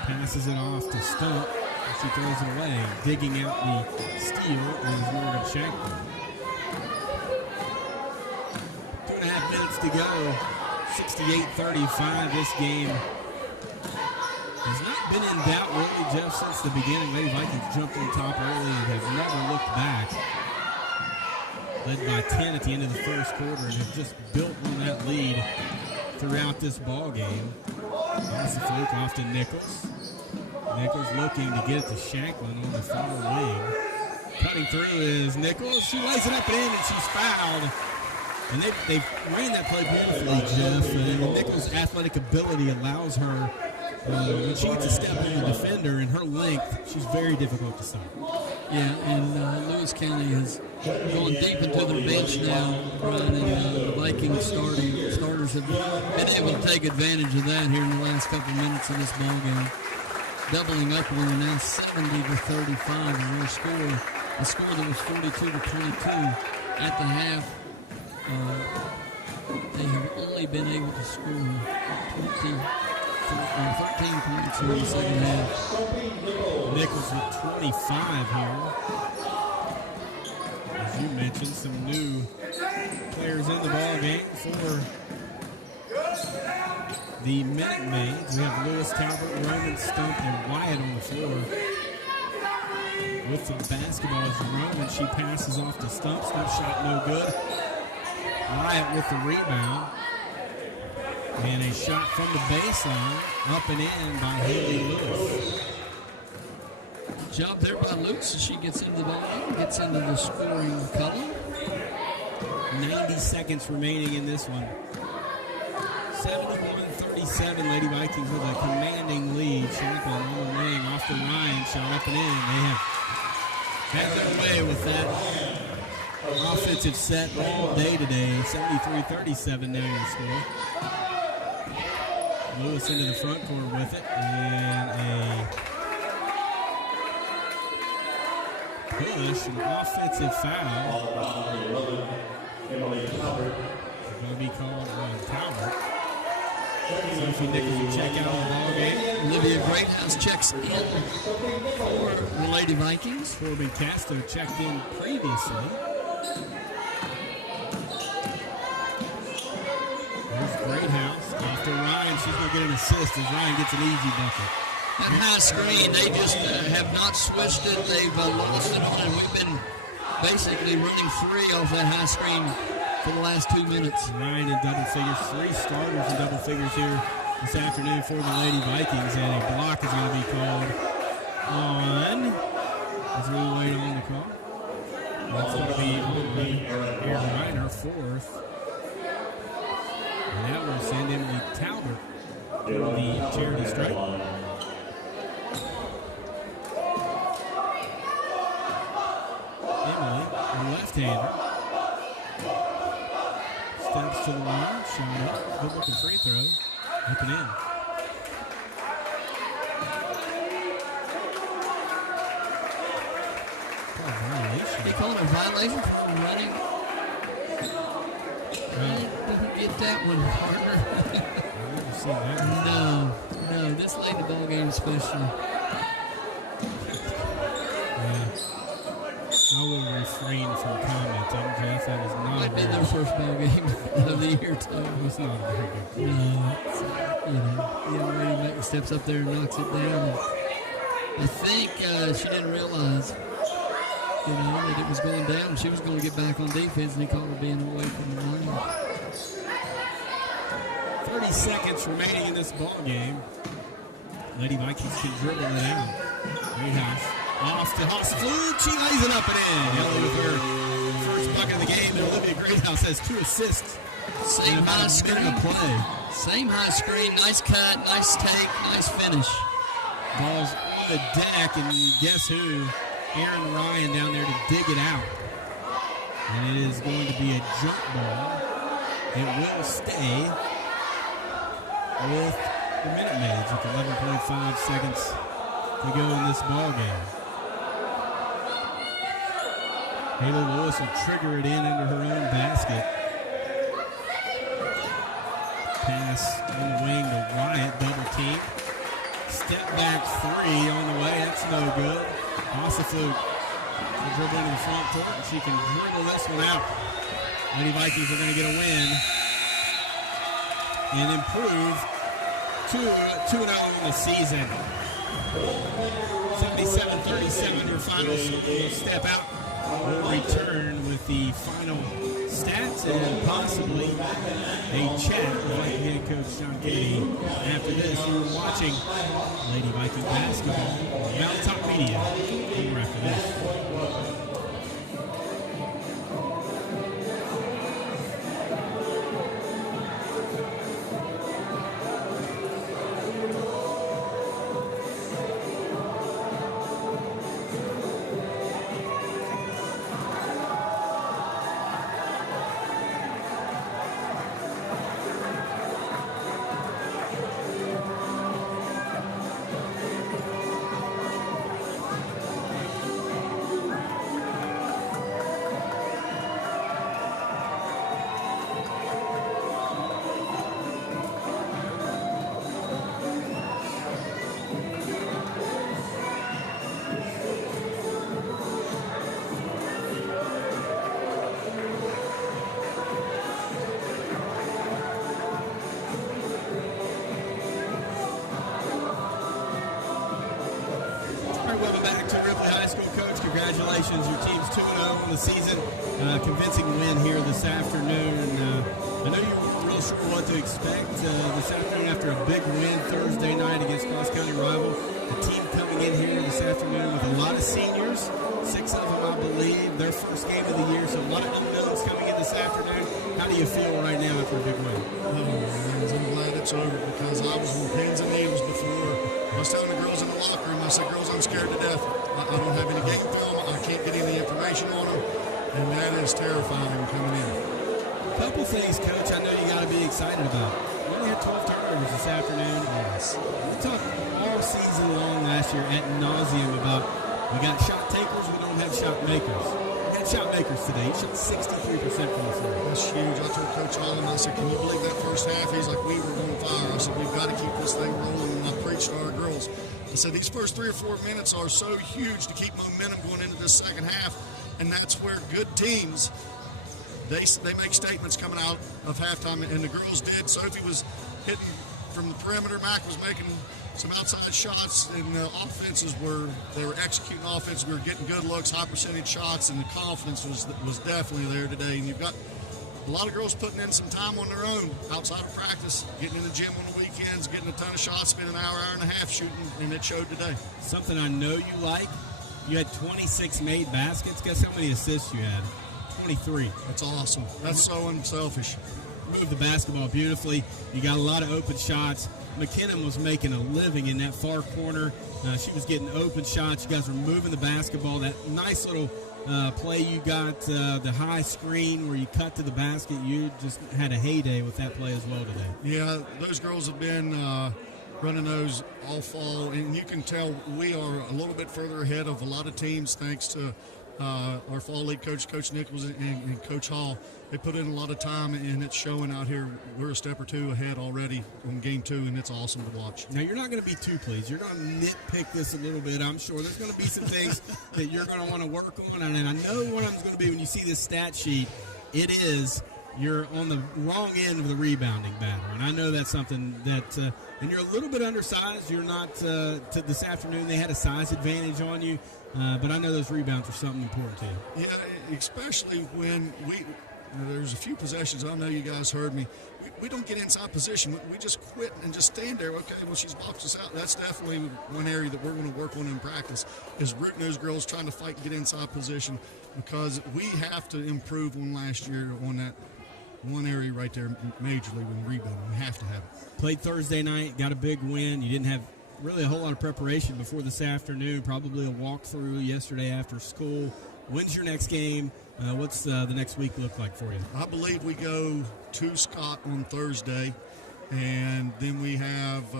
Passes it off to Stump. She throws it away. Digging out the steal is Morgan Shanklin. 2.5 minutes to go. 68-35. This game has not been in doubt really, Jeff, since the beginning. Lady Vikings jumped on top early and have never looked back. Led by 10 at the end of the first quarter and have just built on that lead throughout this ball game. That's the fluke off to Nichols. Nichols looking to get it to Shanklin on the far wing. Cutting through is Nichols. She lays it up and in, and she's fouled. And they've ran that play beautifully, Jeff. And Nichols' athletic ability allows her, when she gets a step on the defender and her length, she's very difficult to stop. Yeah, and Lewis County has gone deep into their bench now, Brian, and the Vikings starters have been able to take advantage of that here in the last couple minutes of this ball game. Doubling up, we're now 70-35, and we'll score a score that was 42-22 at the half. They have only been able to score 13 points in the second half. Nichols with 25 here. As you mentioned, some new players in the ball game for the Minute Maids. We have Lewis, Talbot, Roman, Stump, and Wyatt on the floor. With the basketball is Roman. She passes off to Stump. Stump shot no good. Wyatt with the rebound. And a shot from the baseline, up and in by Haley Lewis. Job there by Lewis as she gets into the ball game, gets into the scoring column. 90 seconds remaining in this one. 71-37, Lady Vikings with a commanding lead. Shanklin on the wing, off the line, shot up and in. They have had their way with that offensive set all day today. 73-37 now the score. Lewis into the front court with it, and a push, an offensive foul. It's going to be called on Talbot. Sophie Nichols will check out on the ball game. Olivia Greathouse checks in for the Lady Vikings. Corbin Castro checked in previously. There's Greathouse off to Ryan. She's going to get an assist as Ryan gets an easy bucket. That high screen, they just have not switched it. They've lost it on, and we've been basically running free off that high screen for the last 2 minutes. Ryan in double figures, 3 starters in double figures here this afternoon for the Lady Vikings, and a block is going to be called on, as we wait on the call. That's going to be Aaron Ryan, her 4th. And that will send Emily Talbot to the charity stripe. Emily, a left-hander, steps to the line, shot up, good looking free throw, up and in. They call it a violation for running. Didn't get that one, partner. I've never seen that. No, this late in the ball game especially. Yeah. I will refrain from commenting, Jeff. That was not Might be their first ball game of the year, too. It's not a very good. No, it's, the young lady steps up there and knocks it down. And I think she didn't realize, that it was going down. She was going to get back on defense, and he called her being away from the line. 30 seconds remaining in this ball game. Lady Vikings can dribble it out. Greathouse off to Haas-Flug. She lays it up and in. Ellie with her first bucket of the game, and Olivia Greathouse has 2 assists. Same high screen. Play. Same high screen. Nice cut, nice take, nice finish. Ball's on the deck, and guess who? Aaron Ryan down there to dig it out. And it is going to be a jump ball. It will stay with the Minute Maids with 11.5 seconds to go in this ball game. Hayla Lewis will trigger it in under her own basket. Pass on the wing to Wyatt, double team. Step back 3 on the way, that's no good. Haas-Flug will dribble into the front court, and she can dribble this one out. Lady Vikings are going to get a win and improve 2-0 in the season. 77-37 your finals. We'll step out. We'll return with the final stats and possibly a chat with head coach John Katie. After this, you're watching Lady Viking basketball on Mountaintop Media. More after this. Welcome back to Ripley High School, Coach. Congratulations, your team's 2-0 in the season. Convincing win here this afternoon. I know you weren't real sure what to expect this afternoon after a big win Thursday night against Cross County rival. The team coming in here this afternoon with a lot of seniors, 6 of them, I believe, their first game of the year, so a lot of unknowns coming in this afternoon. How do you feel right now after a big win? Oh, man, I'm glad it's over because I was on pins and needles before. I was telling the girls in the locker room, I said, girls, I'm scared to death. I don't have any game film. I can't get any information on them. And that is terrifying coming in. A couple things, Coach, I know you got to be excited about. We only had 12 turnovers this afternoon. Yes. We talked all season long last year ad nauseum about we got shot takers, we don't have shot makers. We got shot makers today. He shot 63% from the floor. That's huge. I told Coach Holland, I said, can you believe that first half? He's like, we were on fire. I said, we've got to keep this thing rolling. And I preached to our girls. I said, these first 3 or 4 minutes are so huge to keep momentum going into this second half. And that's where good teams, they make statements coming out of halftime. And the girls did. Sophie was hitting from the perimeter. Mac was making some outside shots, and the offenses they were executing offense. We were getting good looks, high percentage shots, and the confidence was definitely there today. And you've got a lot of girls putting in some time on their own outside of practice, getting in the gym on the weekends, getting a ton of shots, spending an hour and a half shooting, and it showed today. Something I know you like, you had 26 made baskets. Guess how many assists you had? 23. That's awesome. That's so unselfish. Moved the basketball beautifully. You got a lot of open shots. McKinnon was making a living in that far corner. She was getting open shots. You guys were moving the basketball. That nice little play you got, the high screen where you cut to the basket. You just had a heyday with that play as well today. Yeah, those girls have been running those all fall, and you can tell we are a little bit further ahead of a lot of teams thanks to our fall league coach, Coach Nichols, and Coach Hall. They put in a lot of time, and it's showing out here. We're a step or two ahead already on game 2, and it's awesome to watch. Now, you're not going to be too pleased. You're going to nitpick this a little bit, I'm sure. There's going to be some things that you're going to want to work on, and I know what I'm going to be when you see this stat sheet. It is you're on the wrong end of the rebounding battle, and I know that's something that and you're a little bit undersized. You're not this afternoon. They had a size advantage on you, but I know those rebounds are something important to you. Yeah, especially when there's a few possessions. I know you guys heard me. We don't get inside position. We just quit and just stand there. Okay, well, she's boxed us out. That's definitely one area that we're going to work on in practice is rooting those girls trying to fight and get inside position, because we have to improve on last year on that one area right there majorly with rebounding. We have to have it. Played Thursday night, got a big win. You didn't have really a whole lot of preparation before this afternoon, probably a walkthrough yesterday after school. When's your next game? What's the next week look like for you? I believe we go to Scott on Thursday, and then we have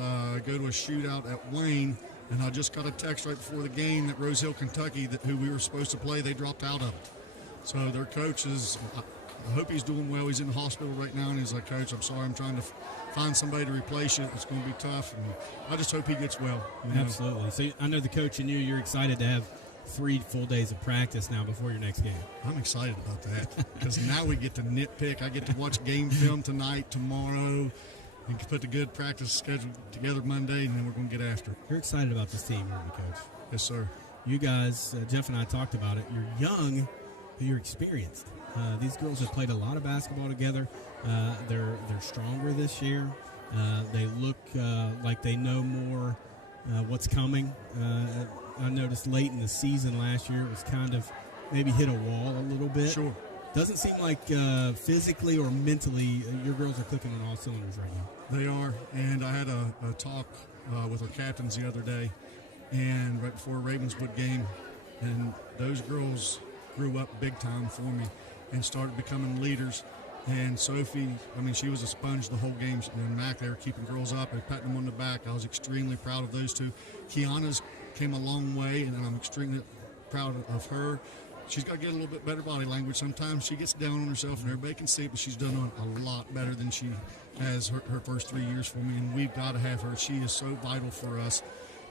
go to a shootout at Wayne. And I just got a text right before the game that Rose Hill, Kentucky, who we were supposed to play, they dropped out of it. So their coach is, I hope he's doing well. He's in the hospital right now, and he's like, Coach, I'm sorry, I'm trying to find somebody to replace you. It's going to be tough, and I just hope he gets well. Absolutely. So I know the coach and you're excited to have 3 full days of practice now before your next game. I'm excited about that because now we get to nitpick. I get to watch game film tonight, tomorrow, and put the good practice schedule together Monday, and then we're going to get after it. You're excited about this team, aren't you, Coach? Yes, sir. You guys, Jeff and I talked about it. You're young, but you're experienced. These girls have played a lot of basketball together. They're stronger this year. They look like they know more what's coming. I noticed late in the season last year it was kind of maybe hit a wall a little bit. Sure. Doesn't seem like physically or mentally your girls are clicking on all cylinders right now. They are, and I had a talk with our captains the other day, and right before a Ravenswood game, and those girls grew up big time for me and started becoming leaders. And Sophie, I mean, she was a sponge the whole game. And Mac, they were keeping girls up and patting them on the back. I was extremely proud of those two. Kiana's came a long way, and I'm extremely proud of her. She's got to get a little bit better body language. Sometimes she gets down on herself, and everybody can see it, but she's done a lot better than she has her first 3 years for me, and we've got to have her. She is so vital for us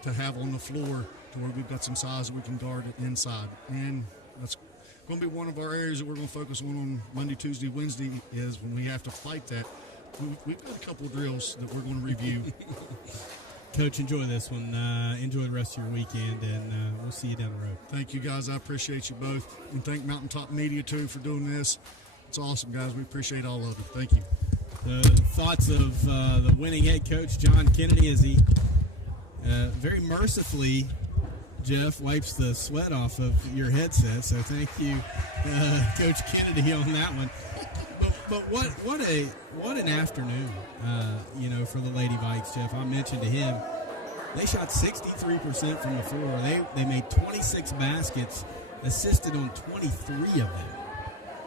to have on the floor to where we've got some size that we can guard it inside. And that's going to be one of our areas that we're going to focus on Monday, Tuesday, Wednesday is when we have to fight that. We've got a couple of drills that we're going to review. Coach, enjoy this one. Enjoy the rest of your weekend, and we'll see you down the road. Thank you, guys. I appreciate you both. And thank Mountaintop Media, too, for doing this. It's awesome, guys. We appreciate all of it. Thank you. The thoughts of the winning head coach, John Kennedy, as he very mercifully, Jeff, wipes the sweat off of your headset. So thank you, Coach Kennedy, on that one. But what an afternoon, for the Lady Vikes, Jeff. I mentioned to him, they shot 63% from the floor. They made 26 baskets, assisted on 23 of them.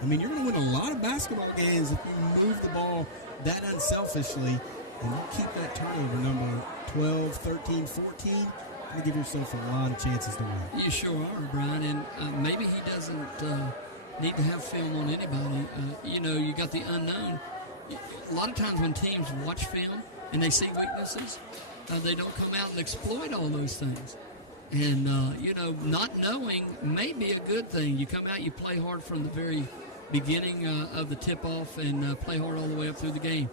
I mean, you're going to win a lot of basketball games if you move the ball that unselfishly and you keep that turnover number 12, 13, 14. You give yourself a lot of chances to win. You sure are, Brian, and maybe he doesn't need to have film on anybody. You got the unknown. A lot of times when teams watch film and they see weaknesses, they don't come out and exploit all those things. And, not knowing may be a good thing. You come out, you play hard from the very beginning of the tip-off and play hard all the way up through the game.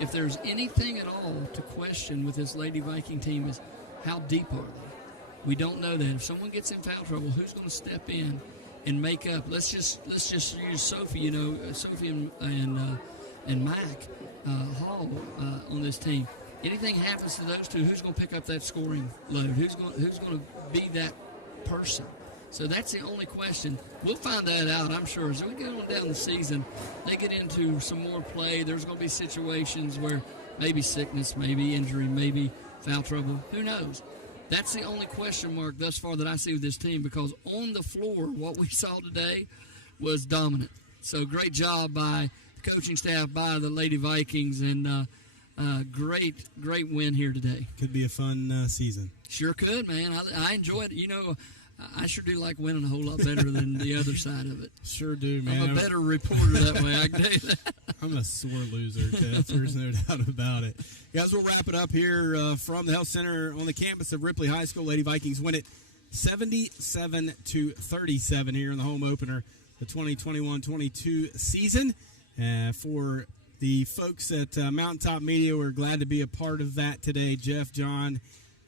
If there's anything at all to question with this Lady Viking team is how deep are they? We don't know that. If someone gets in foul trouble, who's going to step in and make up? Let's just use Sophie. Sophie and Mac Hall on this team. Anything happens to those two, who's going to pick up that scoring load? Who's going to be that person? So that's the only question. We'll find that out, I'm sure. As we get on down the season, they get into some more play. There's going to be situations where maybe sickness, maybe injury, maybe foul trouble. Who knows? That's the only question mark thus far that I see with this team, because on the floor, what we saw today was dominant. So great job by the coaching staff, by the Lady Vikings, and great win here today. Could be a fun season. Sure could, man. I enjoy it. I sure do like winning a whole lot better than the other side of it. Sure do, man. I'm a better reporter that way, I can tell you that. I'm a sore loser, Jeff. There's no doubt about it. Guys, we'll wrap it up here from the Health Center on the campus of Ripley High School. Lady Vikings win it 77-37 here in the home opener, the 2021-22 season. For the folks at Mountaintop Media, we're glad to be a part of that today. Jeff, John,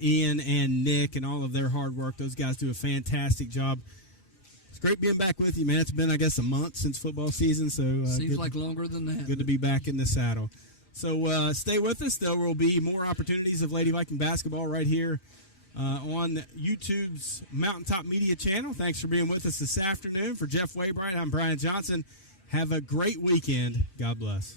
Ian, and Nick, and all of their hard work. Those guys do a fantastic job great being back with you, man. It's been, I guess, a month since football season, so seems like longer than that. Good to be back in the saddle. So stay with us. There will be more opportunities of Lady Viking basketball right here on YouTube's Mountaintop Media channel. Thanks for being with us this afternoon. For Jeff Waybright, I'm Brian Johnson. Have a great weekend. God bless.